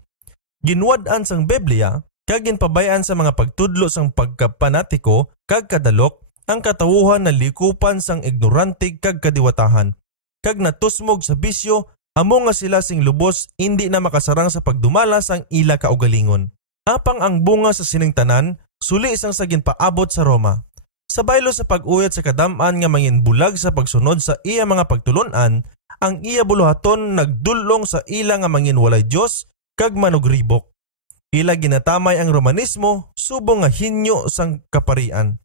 Ginwad-an sang Biblia kag ginpabayan sa mga pagtudlo sang pagkapanatiko kag kadalok ang katawuhan na likupan sang ignorante kag kadiwatahan. Kag natusmog sa bisyo amo nga sila sing lubos indi na makasarang sa pagdumala sang ila kaugalingon. Apang ang bunga sa sining tanan suli isang sa ginpaabot sa Roma. Sa baylo sa pag-uyat sa kadam-an nga manginbulag sa pagsunod sa iya mga pagtulon-an, ang iya buluhaton nagdulong sa ila nga manginwalay Dios kag manugribok. Ila ginatamay ang Romanismo subong nga hinyo sang kaparian.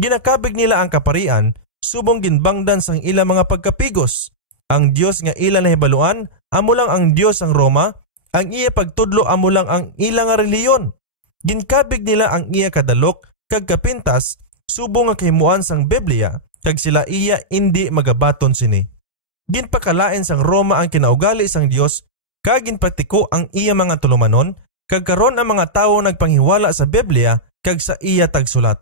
Ginakabig nila ang kaparian subong ginbangdan sang ila mga pagkapigos. Ang Dios nga ila nahibaluan amo lang ang Dios ang Roma, ang iya pagtudlo amo lang ang ila nga reliyon. Ginkabig nila ang iya kadalok kag kapintas subong nga kahimuan sang Biblia kag sila iya indi magabaton sini. Ginpakalain sang Roma ang kinaugali sang Dios kag ginpatiko ang iya mga tulumanon kag karon ang mga tawo nagpanghiwala sa Biblia kag sa iya tagsulat.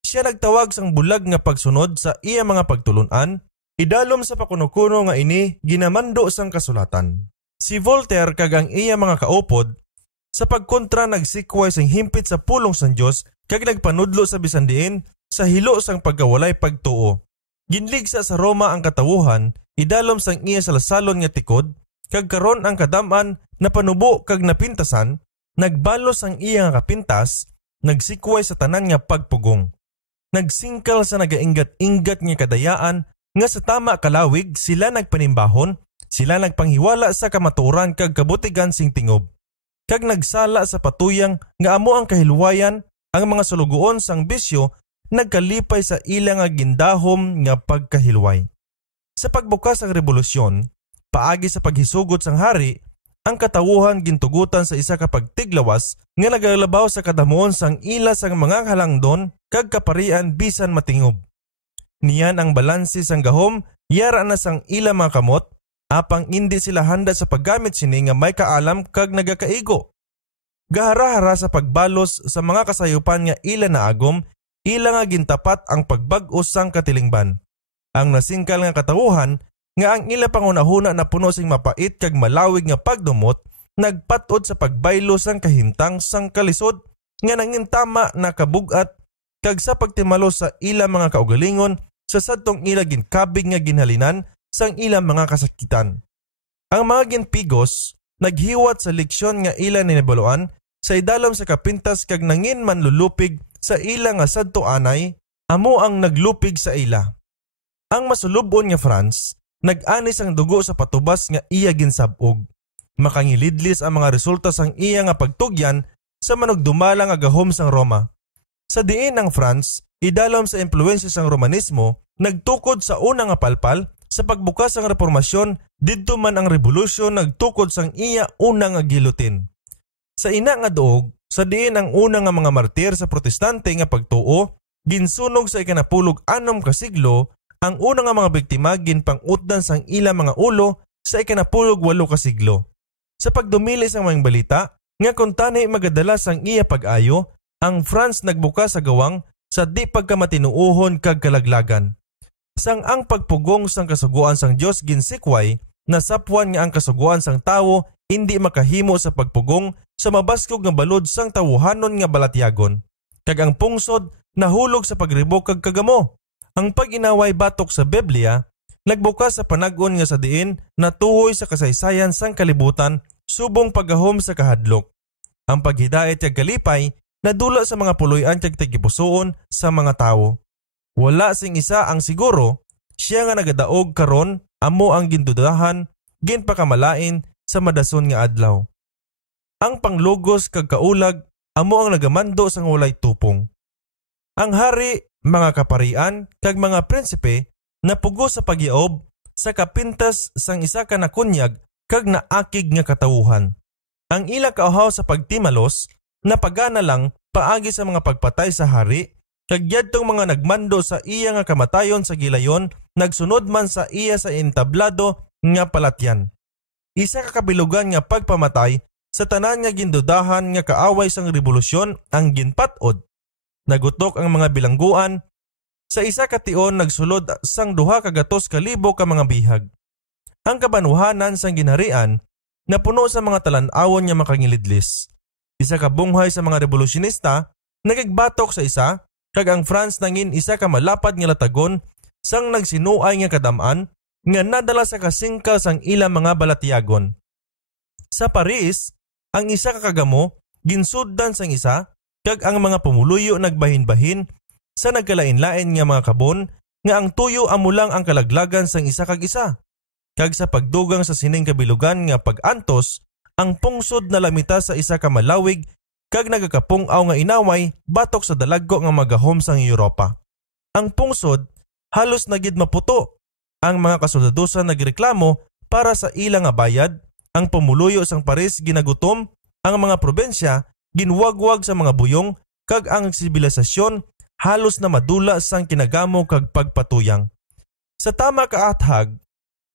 Siya nagtawag sang bulag nga pagsunod sa iya mga pagtulon-an, idalom sa pakuno-kuno nga ini ginamando sang kasulatan. Si Voltaire kag ang iya mga kaupod sa pagkontra nagsikway sing himpit sa pulong sang Dios kag nagpanudlo sa bisan diin sa hilo sang pagkawalay pagtuo. Ginligsa sa Roma ang katawuhan, idalom sang iya sa lasalon nga tikod, kag karon ang kadam-an napanubo kag napintasan, nagbalos ang iya nga kapintas, nagsikway sa tanan nga pagpugong. Nagsingkal sa nagaingat-ingat nga kadayaan nga sa tama kalawig sila nagpanimbahon, sila nagpanghiwala sa kamatuoran kag kabutigan sing tingob. Kag nagsala sa patuyang nga amo ang kahilwayan, ang mga sulugoon sang bisyo nagkalipay sa ila nga gindahom nga pagkahilway. Sa pagbukas ang revolusyon, paagi sa paghisugot sang hari, ang katawuhan gintugutan sa isa ka pagtiglawas nga nagalabaw sa kadamuon sang ila sang mga halangdon kag kaparian bisan matingob. Niyan ang balansi sang gahom, yara na sang ila mga kamot, apang hindi sila handa sa paggamit sini nga may kaalam kag nagakaigo. Gahara-hara sa pagbalos sa mga kasayupan nga ila na agom, ila nga gintapat ang pagbag-os sang katilingban. Ang nasingkal nga katawuhan nga ang ila pangunahuna na puno sing mapait kag malawig nga pagdumot, nagpatod sa pagbaylo sang kahimtang sang kalisod nga nangintama na kabug-at kag sa pagtimalo sa ila mga kaugalingon sa sadtong ila ginkabig nga ginhalinan sang ila mga kasakitan. Ang mga ginpigos naghiwat sa leksyon nga ila ninibaluan sa idalom sa kapintas kag nangin manlulupig sa ila nga sadto anay, amo ang naglupig sa ila. Ang masulubon nga France nag-anis ang dugo sa patubas nga iya ginsabog. Makangilidlis ang mga resulta sang iya nga pagtugyan sa manugdumala nga gahom sang Roma. Sa diin ang France, idalom sa impluwensya sang Romanismo, nagtukod sa unang nga palpal, sa pagbukas sang reformasyon, didto man ang revolusyon nagtukod sang iya unang nga gilutin. Sa ina nga duog, sa diin ang unang nga mga martir sa protestante nga pagtuo, ginsunog sa 16 ka siglo, ang unang nga mga biktima ginpangutdan sang ila mga ulo sa 18 ka siglo. Sa pagdumili sang mga balita, nga kung tani magadala sang iya pag-ayo, ang France nagbukas sa gawang sa di pagkamatinuuhon kag kalaglagan. Sang ang pagpugong sang kasuguan sang Dios ginsikway, nasapwan nga ang kasuguan sang tawo hindi makahimo sa pagpugong sa mabaskog nga balod sang tawuhanon nga balatyagon. Kag ang pungsod nahulog sa pagribok kag kagamo. Ang pag-inaway batok sa Biblia nagbukas sa panag-on nga sa diin natuhoy sa kasaysayan sang kalibutan subong paggahom sa kahadlok. Ang paghidait kag kalipay nadula sa mga puloy-an kag tagipusoon sa mga tawo. Wala sing isa ang siguro, siya nga nagadaog karon amo ang gindudahan ginpakamalain sa madason nga adlaw. Ang panglugos kag kaulag amo ang nagamando sang walay tupong. Ang hari, mga kaparian kag mga prinsipe napugo sa pagyaob sa kapintas sang isa ka nakunyag kag naakig nga katawuhan. Ang ila kauhaw sa pagtimalos napagana lang paagi sa mga pagpatay sa hari kag yadtong mga nagmando sa iya nga kamatayon sa gilayon nagsunod man sa iya sa entablado nga palatyan. Isa ka kabilugan nga pagpamatay sa tanan nga gindudahan nga kaaway sang revolusyon ang ginpatod. Nagutok ang mga bilangguan sa isa ka tion nagsulod sang 200,000 ka mga bihag. Ang kabanuhanan sang ginharian napuno sa mga talan-awon nga makangilidlis. Isa ka bunghay sa mga revolusyonista nagigbatok sa isa kag ang France nangin isa ka malapad nga latagon sang nagsinuay nga kadaman nga nadala sa kasingkal sang ilang mga balatyagon. Sa Paris, ang isa ka kagamo ginsuddan sang isa kag ang mga pumuluyo nagbahin-bahin sa nagkalain-lain nga mga kabon nga ang tuyo amo lang ang kalaglagan sang isa kag isa. Kag sa pagdugang sa sining kabilugan nga pag-antos, ang pungsod na lamita sa isa ka malawig kag nagakapungaw nga inaway batok sa dalaggo nga magahom sang Europa. Ang pungsod halos nagid maputo. Ang mga kasoldadusan nagreklamo para sa ilang nga bayad, ang pumuluyo sang Paris ginagutom, ang mga probensya ginwagwag sa mga buyong kag ang sibilisasyon halos na madula sang kinagamo kag pagpatuyang. Sa tama kaathag,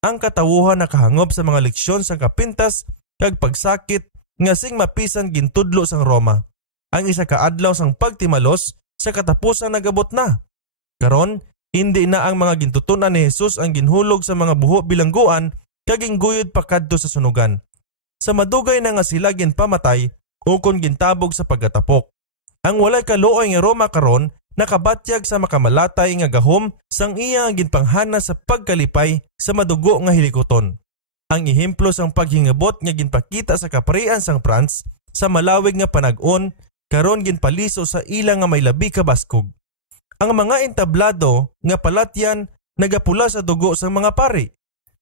ang katawuhan nakahangop sa mga leksyon sang kapintas kag pagsakit nga sing mapisan gintudlo sang Roma. Ang isa ka adlaw sang pagtimalos sa katapusan nagabot na. Karon, hindi na ang mga gintutunan ni Jesus ang ginhulog sa mga buho bilangguan kag ginguyod pakadto sa sunugan. Sa madugay na nga sila ginpamatay ukon gintabog sa pagkatapok. Ang walay kaluoy nga Roma karon nakabatyag sa makamalatay nga gahom sang iya ang ginpanghana sa pagkalipay sa madugo nga hilikoton. Ang ehemplo sang paghingabot nga ginpakita sa kaparian sang France sa malawig nga panag-on karon ginpaliso sa ilang nga may labi ka baskog. Ang mga entablado nga palatyan nagapula sa dugo sang mga pari.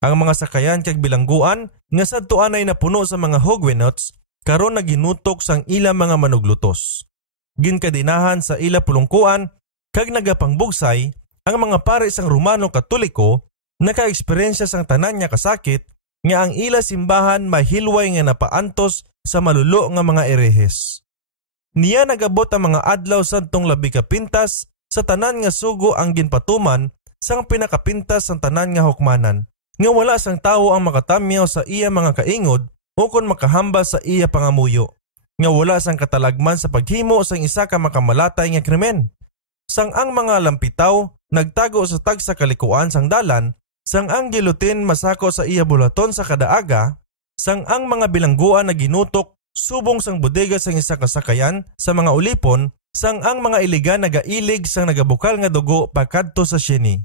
Ang mga sakayan kag bilangguan nga sadtuan ay napuno sa mga Huguenots karon naginutok sang ila mga manuglutos. Ginkadinahan sa ila pulungkuan kag nagapangbugsay ang mga pari sang Romano Katoliko naka-eksperyensya sang tanan nga kasakit nga ang ila simbahan mahilway nga napaantos sa malulo nga mga erehes. Niya nagabot ang mga adlaw sadtong labi ka pintas sa tanan nga sugo ang ginpatuman sang pinakapintas sang tanan nga hukmanan nga wala sang tawo ang makatamyaw sa iya mga kaingod ukon makahambal sa iya pangamuyo nga wala sang katalagman sa paghimo sang isa ka makamalatay nga krimen. Sang ang mga lampitaw nagtago sa tagsa kalikuan sang dalan, sang ang gilutin masako sa iya bulaton sa kadaaga, sang ang mga bilangguan na ginutok subong sang bodega sang isa ka sakayan sa mga ulipon, sang ang mga iligan nagailig sang nagabukal nga dugo pakadto sa syeni.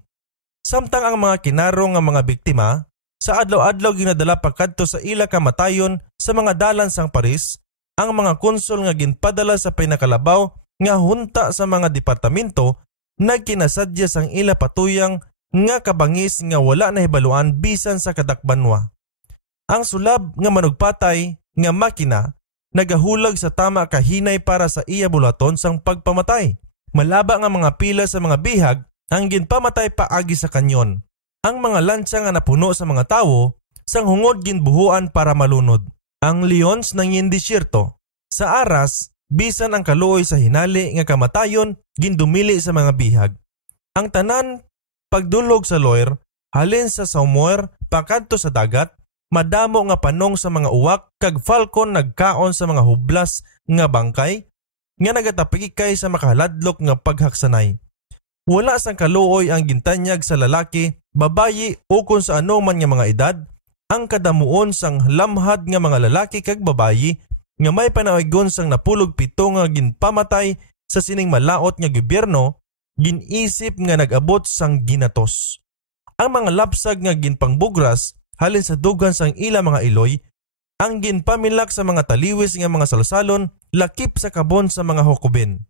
Samtang ang mga kinarong nga mga biktima sa adlaw-adlaw ginadala pakadto sa ila kamatayon sa mga dalan sang Paris, ang mga konsul nga ginpadala sa pinakalabaw nga hunta sa mga departamento nagkinasadya sang ila patuyang nga kabangis nga wala na hibaluan bisan sa kadakbanwa. Ang sulab nga manugpatay nga makina nagahulag sa tama kahinay para sa iya bulaton sang pagpamatay. Malaba nga mga pila sa mga bihag ang ginpamatay paagi sa kanyon. Ang mga lansya nga napuno sa mga tawo sang hungod ginbuhuan para malunod. Ang leons nangin disyerto. Sa aras, bisan ang kaluoy sa hinali nga kamatayon gindumili sa mga bihag. Ang tanan pagdulog sa Loire, halin sa Saumur, pakadto sa dagat, madamo nga panong sa mga uwak kag falcon nagkaon sa mga hublas nga bangkay nga nagatapikay sa makaladlok nga paghaksanay. Wala sang kaluoy ang gintanyag sa lalaki, babayi o kung sa ano man nga mga edad, ang kadamuon sang lamhad nga mga lalaki kag babayi nga may panawgon sang napulog pito nga ginpamatay sa sining malaot nga gobyerno, ginisip nga nag-abot sang ginatos. Ang mga lapsag nga ginpangbugras halin sa dugan sang ila mga iloy, ang ginpamilak sa mga taliwis nga mga salsalon, lakip sa kabon sa mga hukubin.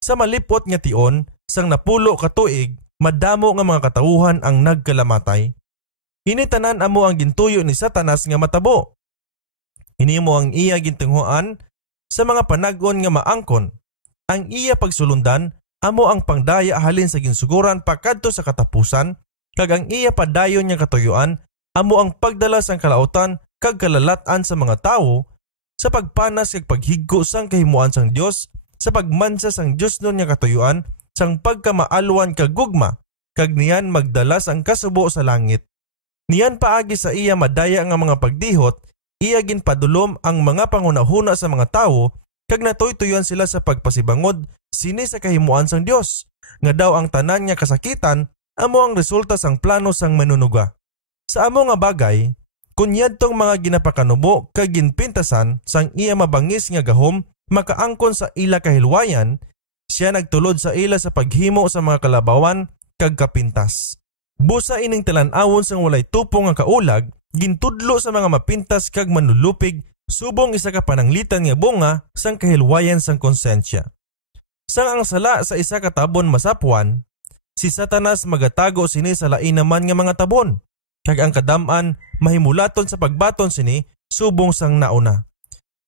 Sa malipot nga tion, sang napulo ka tuig madamo nga mga katawuhan ang nagkalamatay. Hinitanan amo ang gintuyo ni Satanas nga matabo. Hinimo ang iya gintinghuan sa mga panag-on nga maangkon. Ang iya pagsulundan amo ang pangdaya halin sa ginsuguran pakadto sa katapusan, kag ang iya padayon nga katuyuan amo ang pagdala sang kalautan kag kalalatan sa mga tawo sa pagpanas kag paghiggo sang kahimuan sang Dios, sa pagmansa sang Dios nun nga katuyuan, sang pagkamaalwan kag gugma, kag niyan magdala sang kasubo sa langit. Niyan paagi sa iya madaya nga mga pagdihot, iya ginpadulom ang mga pangunahuna sa mga tawo, kag natuytuyon sila sa pagpasibangod sini sa kahimuan sang Dios, nga daw ang tanan nga kasakitan amo ang resulta sang plano sang manunuga. Sa amo nga bagay, kunyadtong mga ginapakanubo kag ginpintasan sang iya mabangis nga gahom makaangkon sa ila kahilwayan, siya nagtulod sa ila sa paghimo sa mga kalabawan kag kapintas. Busa ining talan-awon sang walay tupo nga kaulag, gintudlo sa mga mapintas kag manulupig subong isa ka pananglitan nga bunga sang kahilwayan sang konsensya. Sang ang sala sa isa ka tabon masapuan, si Satanas magatago sini sa lain naman nga mga tabon, kag ang kadam-an mahimulaton sa pagbaton sini subong sang nauna.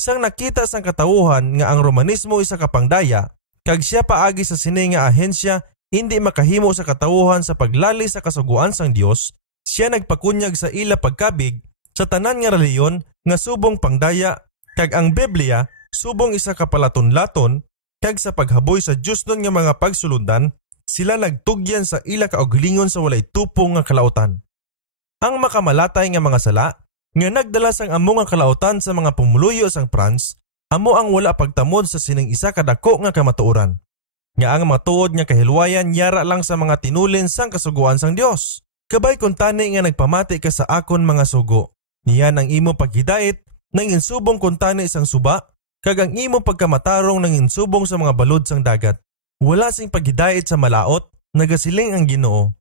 Sang nakita sang katawuhan nga ang Romanismo isa ka pangdaya, kag siya paagi sa sini nga ahensya hindi makahimo sa katawuhan sa paglali sa kasuguan sang Dios, siya nagpakunyag sa ila pagkabig sa tanan nga reliyon nga subong pangdaya, kag ang Biblia subong isa ka palaton-laton, kag sa paghaboy sa Dios nun nga mga pagsulundan, sila nagtugyan sa ila kauglingon sa walay tupo nga kalautan. Ang makamalatay nga mga sala nga nagdala sang amo nga kalautan sa mga pumuluyo sang France, amo ang wala pagtamod sa sining isa kadako nga kamatuoran. Nga ang matuod nga kahilwayan yara lang sa mga tinulin sang kasuguan sang Dios. Kabay kung tani nga nagpamati ka sa akon mga sugo. Niyan ang imo paghidait nang insubong kung tani sang suba, kag ang imo pagkamatarong nang insubong sa mga balod sang dagat. Wala sing paghidait sa malaot, nagasiling ang Ginoo.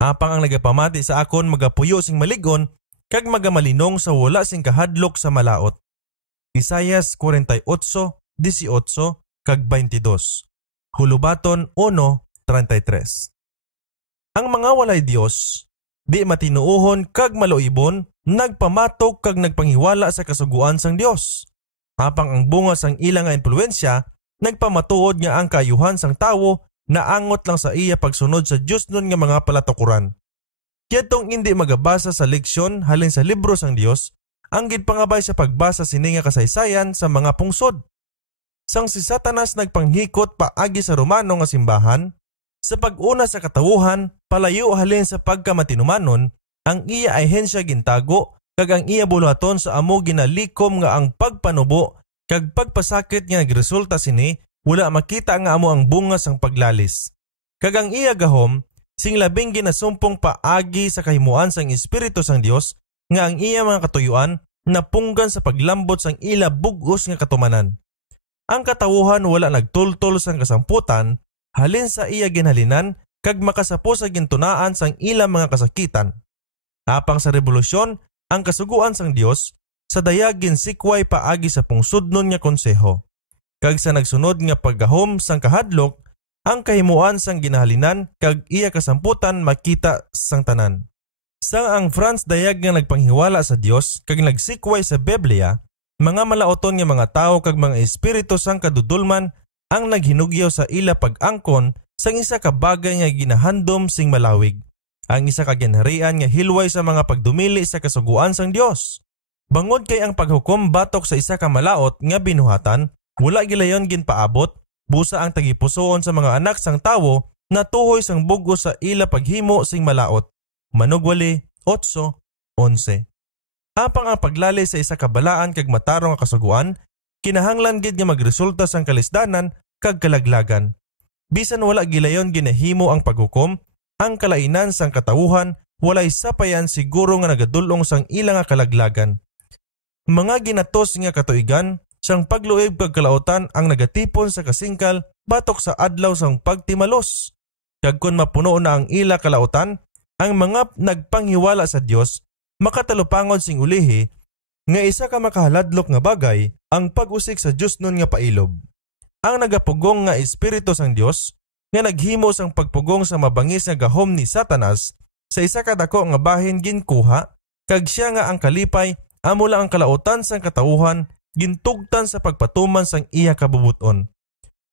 Apang ang nagapamati sa akon magapuyo sing maligon, kag magamalinong sa wala sing kahadlok sa malaot. Isaias 48:18 kag 22. Hulubaton 1:33. Ang mga walay Dios, di matinuohon kag maloibon, nagpamatok kag nagpanghiwala sa kasuguan sang Dios. Apang ang bunga sang ilang nga impluensya, nagpamatuod nga ang kaayuhan sang tawo naangot lang sa iya pagsunod sa Dios nun nga mga palatukuran. Kiyatong hindi magabasa sa leksyon halin sa libro sang Dios, ang gidpangabay sa pagbasa sini nga kasaysayan sa mga pungsod. Sang si Satanas nagpanghikot paagi sa Romano nga simbahan, sa pag-una sa katawuhan, palayo halin sa pagkamatinumanon, ang iya ahensya gintago, kag ang iya buluhaton sa amo ginalikom nga ang pagpanubo, kag pagpasakit nga nagresulta sini, wala makita nga amo ang bunga sang paglalis. Kag ang iya gahom, sing labing ginasumpong paagi sa kahimuan sang Espiritu sang Dios, nga ang iya mga katuyuan, napunggan sa paglambot sang ila bugos nga katumanan. Ang katawuhan wala nagtultol sang kasamputan, halin sa iya ginhalinan, kag makasapo sa gintunaan sang ila mga kasakitan. Apang sa revolusyon, ang kasuguan sang Dios, sa dayag ginsikway paagi sa pungsudnon nga konseho. Kag sa nagsunod nga paggahom sang kahadlok, ang kahimuan sang ginahalinan kag iya kasamputan makita sang tanan. Sang ang France dayag nga nagpanghiwala sa Dios kag nagsikway sa Biblia, mga malaoton nga mga tao kag mga espiritu sang kadudulman ang naghinugyaw sa ila pag-angkon sang isa ka bagay nga ginahandom sing malawig. Ang isa ka ginharian nga hilway sa mga pagdumili sa kasuguan sang Dios. Bangod kay ang paghukom batok sa isa ka malaot nga binuhatan, wala gilayon ginpaabot, busa ang tagipusoon sa mga anak sang tawo na tuhoy sang bugos sa ila paghimo sing malaot. Manugwali 8:11. Apang ang paglali sa isa ka balaan kag matarong nga kasuguan, kinahanglan gid nga magresulta sang kalisdanan kag kalaglagan. Bisan wala gilayon ginahimo ang paghukom, ang kalainan sang katawuhan walay sapayan siguro nga nagadulong sang ilang nga kalaglagan. Mga ginatos nga katuigan sang pagluib kag kalautan ang nagatipon sa kasingkal batok sa adlaw sang pagtimalos. Kag kun mapuno na ang ila kalautan, ang mga nagpanghiwala sa Dios makatalupangod sing ulihi nga isa ka makahaladlok nga bagay ang pag-usik sa Dios nun nga pailob. Ang nagapugong nga espiritu sang Dios nga naghimo sang pagpugong sa mabangis nga gahom ni Satanas sa isa ka dako nga bahin ginkuha, kag siya nga ang kalipay amo lang ang kalautan sang katawuhan gintugtan sa pagpatuman sang iya kabubuton.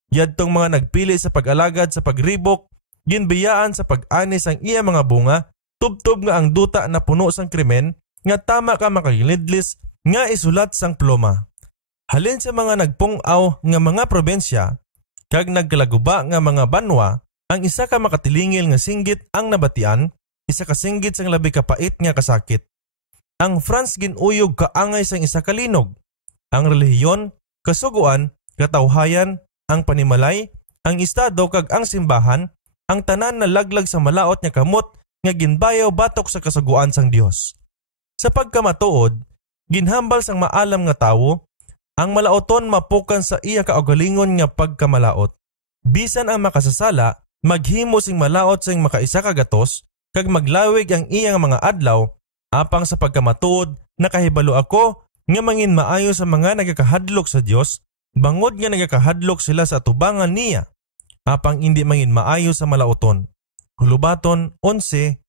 Yadtong mga nagpili sa pag-alagad sa pagribok, ginbiyaan sa pag-ani sang iya mga bunga, tubtob nga ang duta na puno sang krimen, nga tama ka makagilidlis nga isulat sang ploma. Halin sa mga nagpung-aw nga mga probensya, kag nagkalaguba nga mga banwa, ang isa ka makatilingil nga singgit ang nabatian, isa ka singgit sang labi kapait nga kasakit. Ang France ginuyog kaangay sang isa ka linog. Ang relihiyon, kasuguan, katawhayan, ang panimalay, ang estado kag ang simbahan, ang tanan na laglag sa malaot nga kamot nga ginbayaw batok sa kasuguan sang Dios. Sa pagkamatuod, ginhambal sang maalam nga tawo, ang malaoton mapukan sa iya kaugalingon nga pagkamalaot. Bisan ang makasasala, maghimo sing malaot sing makaisa ka gatos, kag maglawig ang iyang mga adlaw, apang sa pagkamatuod, nakahibalo ako nga mangin maayo sa mga nagakahadlok sa Dios, bangod nga nagakahadlok sila sa atubangan niya, apang hindi mangin maayo sa malaoton. Hulubaton 11:5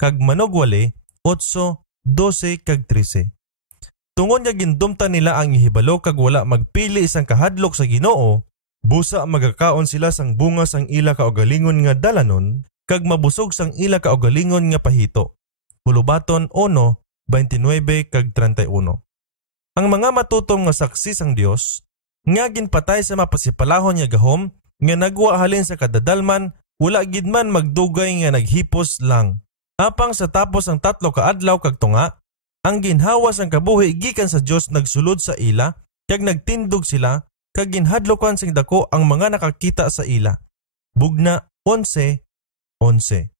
kag manugwali 8:12 kag 13. Tungod nga gindumta nila ang ihibalo kag wala magpili isang kahadlok sa Ginoo, busa magakaon sila sang bunga sang ila kaugalingon nga dalanon, kag mabusog sang ila kaugalingon nga pahito. Hulubaton 1:29 kag 31. Ang mga matutong nga saksi sang Dios, nga ginpatay sa mapasipalahon nga gahom, nga nagwa halin sa kadadalman, wala gid man magdugay nga naghipos lang. Apang sa tapos ang 3 ka adlaw kag tunga, ang ginhawas ang kabuhi gikan sa Dios nagsulod sa ila, kag nagtindog sila, kag ginhadlokan sing dako ang mga nakakita sa ila. Bugna 11:11.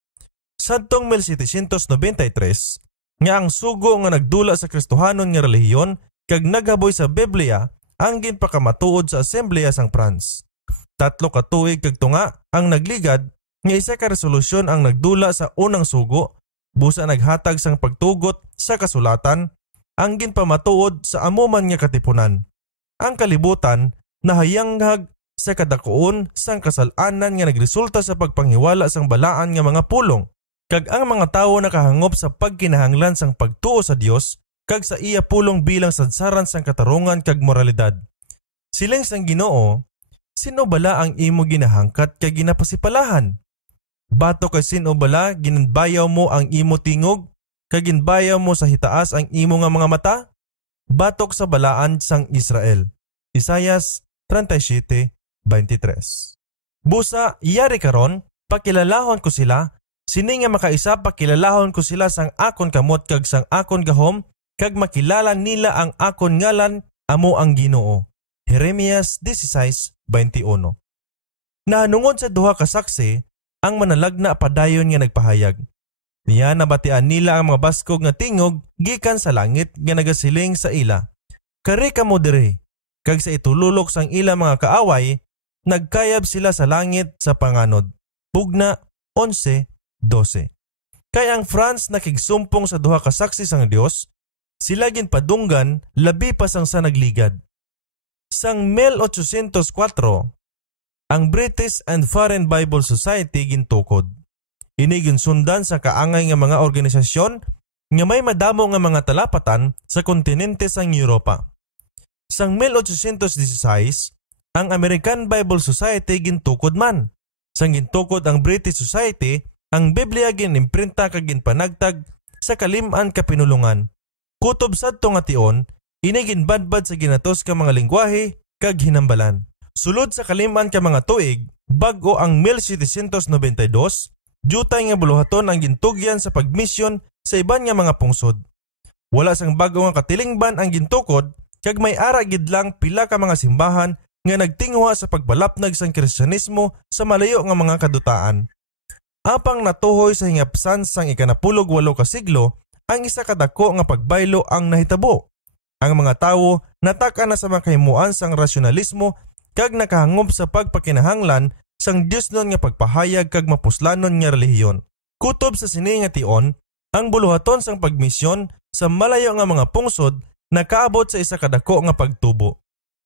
Sadtong 1793, nga ang sugo nga nagdula sa Kristohanon nga relihiyon kag naghaboy sa Biblia ang ginpakamatuod sa Asembleya sang France. 3 ka tuig kag tunga ang nagligad nga isa ka resolusyon ang nagdula sa unang sugo, busa naghatag sang pagtugot sa kasulatan ang ginpamatuod sa amuman nga katipunan. Ang kalibutan nahayanghag sa kadakuon sang kasalanan nga nagresulta sa pagpanghiwala sang balaan nga mga pulong, kag ang mga tawo nakahangop sa pagkinahanglan sang pagtuo sa Dios kag sa iya pulong bilang sadsaran sang katarungan kag moralidad. Siling sang Ginoo, sino bala ang imo ginahangkat kag ginapasipalahan? Bato kay sino bala ginbayaw mo ang imo tingog kag ginbayaw mo sa hitaas ang imo nga mga mata? Batok sa balaan sang Israel. Isaias 37:23. Busa yari karon, pakilalahon ko sila, sini nga makaisa pakilalahon ko sila sang akon kamot kag sang akon gahom, kag makilala nila ang akon ngalan, amo ang Ginoo. Jeremias 16:21. Nahanungod sa duha ka saksi, ang manalagna padayon nga nagpahayag. Niya nabatian nila ang mga baskog nga tingog gikan sa langit nga nagasiling sa ila. Kari kamo diri, kag sa itululok sang ila mga kaaway, nagkayab sila sa langit sa panganod. Bugna 11:12. Kay ang France nakigsumpong sa duha ka saksi sang Dios, sila ginpadunggan labi pa sang sa nagligad. Sang 1804, ang British and Foreign Bible Society gintukod. Ini ginsundan sa kaangay nga mga organisasyon nga may madamo nga mga talapatan sa kontinente sang Europa. Sang 1816, ang American Bible Society gintukod man. Sang gintukod ang British Society, ang Biblia ginimprinta kag ginpanagtag sa kalim-an kapinulungan. Kutob sadto nga tion, ini ginbadbad sa ginatos ka mga lingwahe kag hinambalan. Sulod sa kalim-an ka mga tuig, bag-o ang 1792, jutay nga buluhaton ang gintugyan sa pagmisyon sa iban nga mga pungsod. Wala sang bag-o nga katilingban ang gintukod, kag may ara gid lang pila ka mga simbahan nga nagtingwa sa pagbalapnag sang Kristyanismo sa malayo nga mga kadutaan. Apang natuhoy sa hingapsan sang 18 ka siglo, ang isa kadako nga pagbaylo ang nahitabo. Ang mga tawo nataka na sa makahimuan sang rasyonalismo kag nakahangop sa pagpakinahanglan sang Dios nun nga pagpahayag kag mapuslanon nga relihiyon. Kutob sa sini nga tion, ang buluhaton sang pagmisyon sa malayo nga mga pungsod nakaabot sa isa kadako nga pagtubo.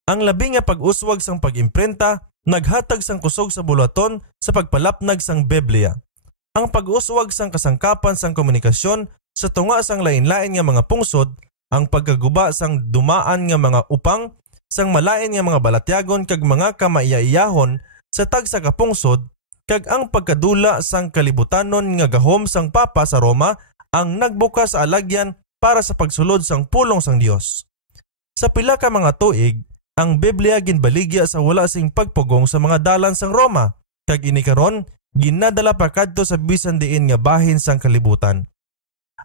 Ang labi nga pag-uswag sang pag-imprenta naghatag sang kusog sa bulaton sa pagpalapnag sang Biblia. Ang pag-uswag sang kasangkapan sang komunikasyon sa tunga sang lain-lain nga mga pungsod, ang pagkaguba sang dumaan nga mga upang, sang malain nga mga balatyagon kag mga kamaiyaiyahon sa tagsa ka pungsod, kag ang pagkadula sang kalibutanon nga gahom sang Papa sa Roma ang nagbukas sa alagyan para sa pagsulod sang pulong sang Dios. Sa pila ka mga tuig, ang Biblia ginbaligya sa wala sing pagpugong sa mga dalan sang Roma, kag inikaron ginadala pa kadto sa bisan diin nga bahin sang kalibutan.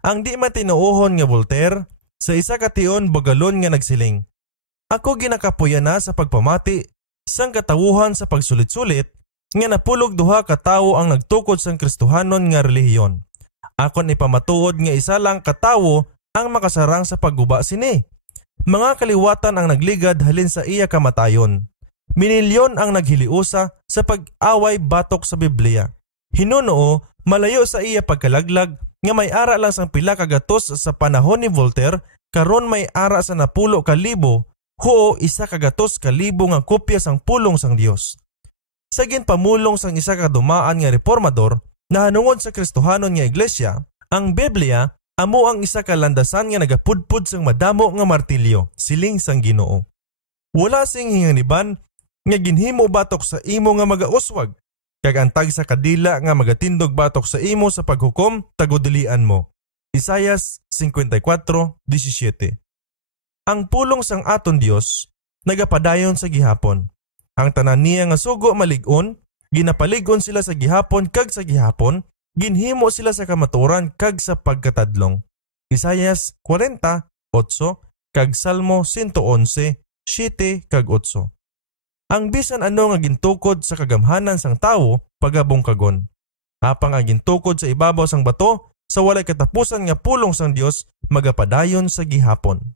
Ang di matinuohon nga Voltaire sa isa ka tion bogalon nga nagsiling, "Ako ginakapuyan na sa pagpamati sang katawuhan sa pagsulit-sulit nga napulog duha ka tawo ang nagtukod sang Kristohanon nga relihiyon. Akon ipamatuod nga isa lang ka tawo ang makasarang sa pagguba sini. Mga kaliwatan ang nagligad halin sa iya kamatayon. Minilyon ang naghiliusa sa pag-away batok sa Biblia. Hinunoo, malayo sa iya pagkalaglag nga may ara lang sang pila ka gatos sa panahon ni Voltaire, karon may ara sa 10,000 huo 100,000 nga kopya sang pulong sang Dios. Sa ginpamulong sang isa ka dumaan nga reformador na hanungod sa Kristohanon nga iglesia, ang Biblia amo ang isa ka landasan nga nagapudpud sang madamo nga martilyo, siling sang Ginoo. Wala sing hinganiban nga ginhimo batok sa imo nga magauswag, kag ang tagsa kadila nga magatindog batok sa imo sa paghukom tagudilian mo. Isaias 54:17. Ang pulong sang aton Dios nagapadayon sa gihapon. Ang tanan niya nga sugo malig-on, ginapalig-on sila sa gihapon kag sa gihapon, ginhimo sila sa kamaturan kag sa pagkatadlong. Isaias 40:8 kag Salmo 111:7 kag 8. Ang bisan ano nga gintukod sa kagamhanan sang tawo pagabungkagon. Apang ang gintukod sa ibabaw sang bato sa walay katapusan nga pulong sang Dios magapadayon sa gihapon.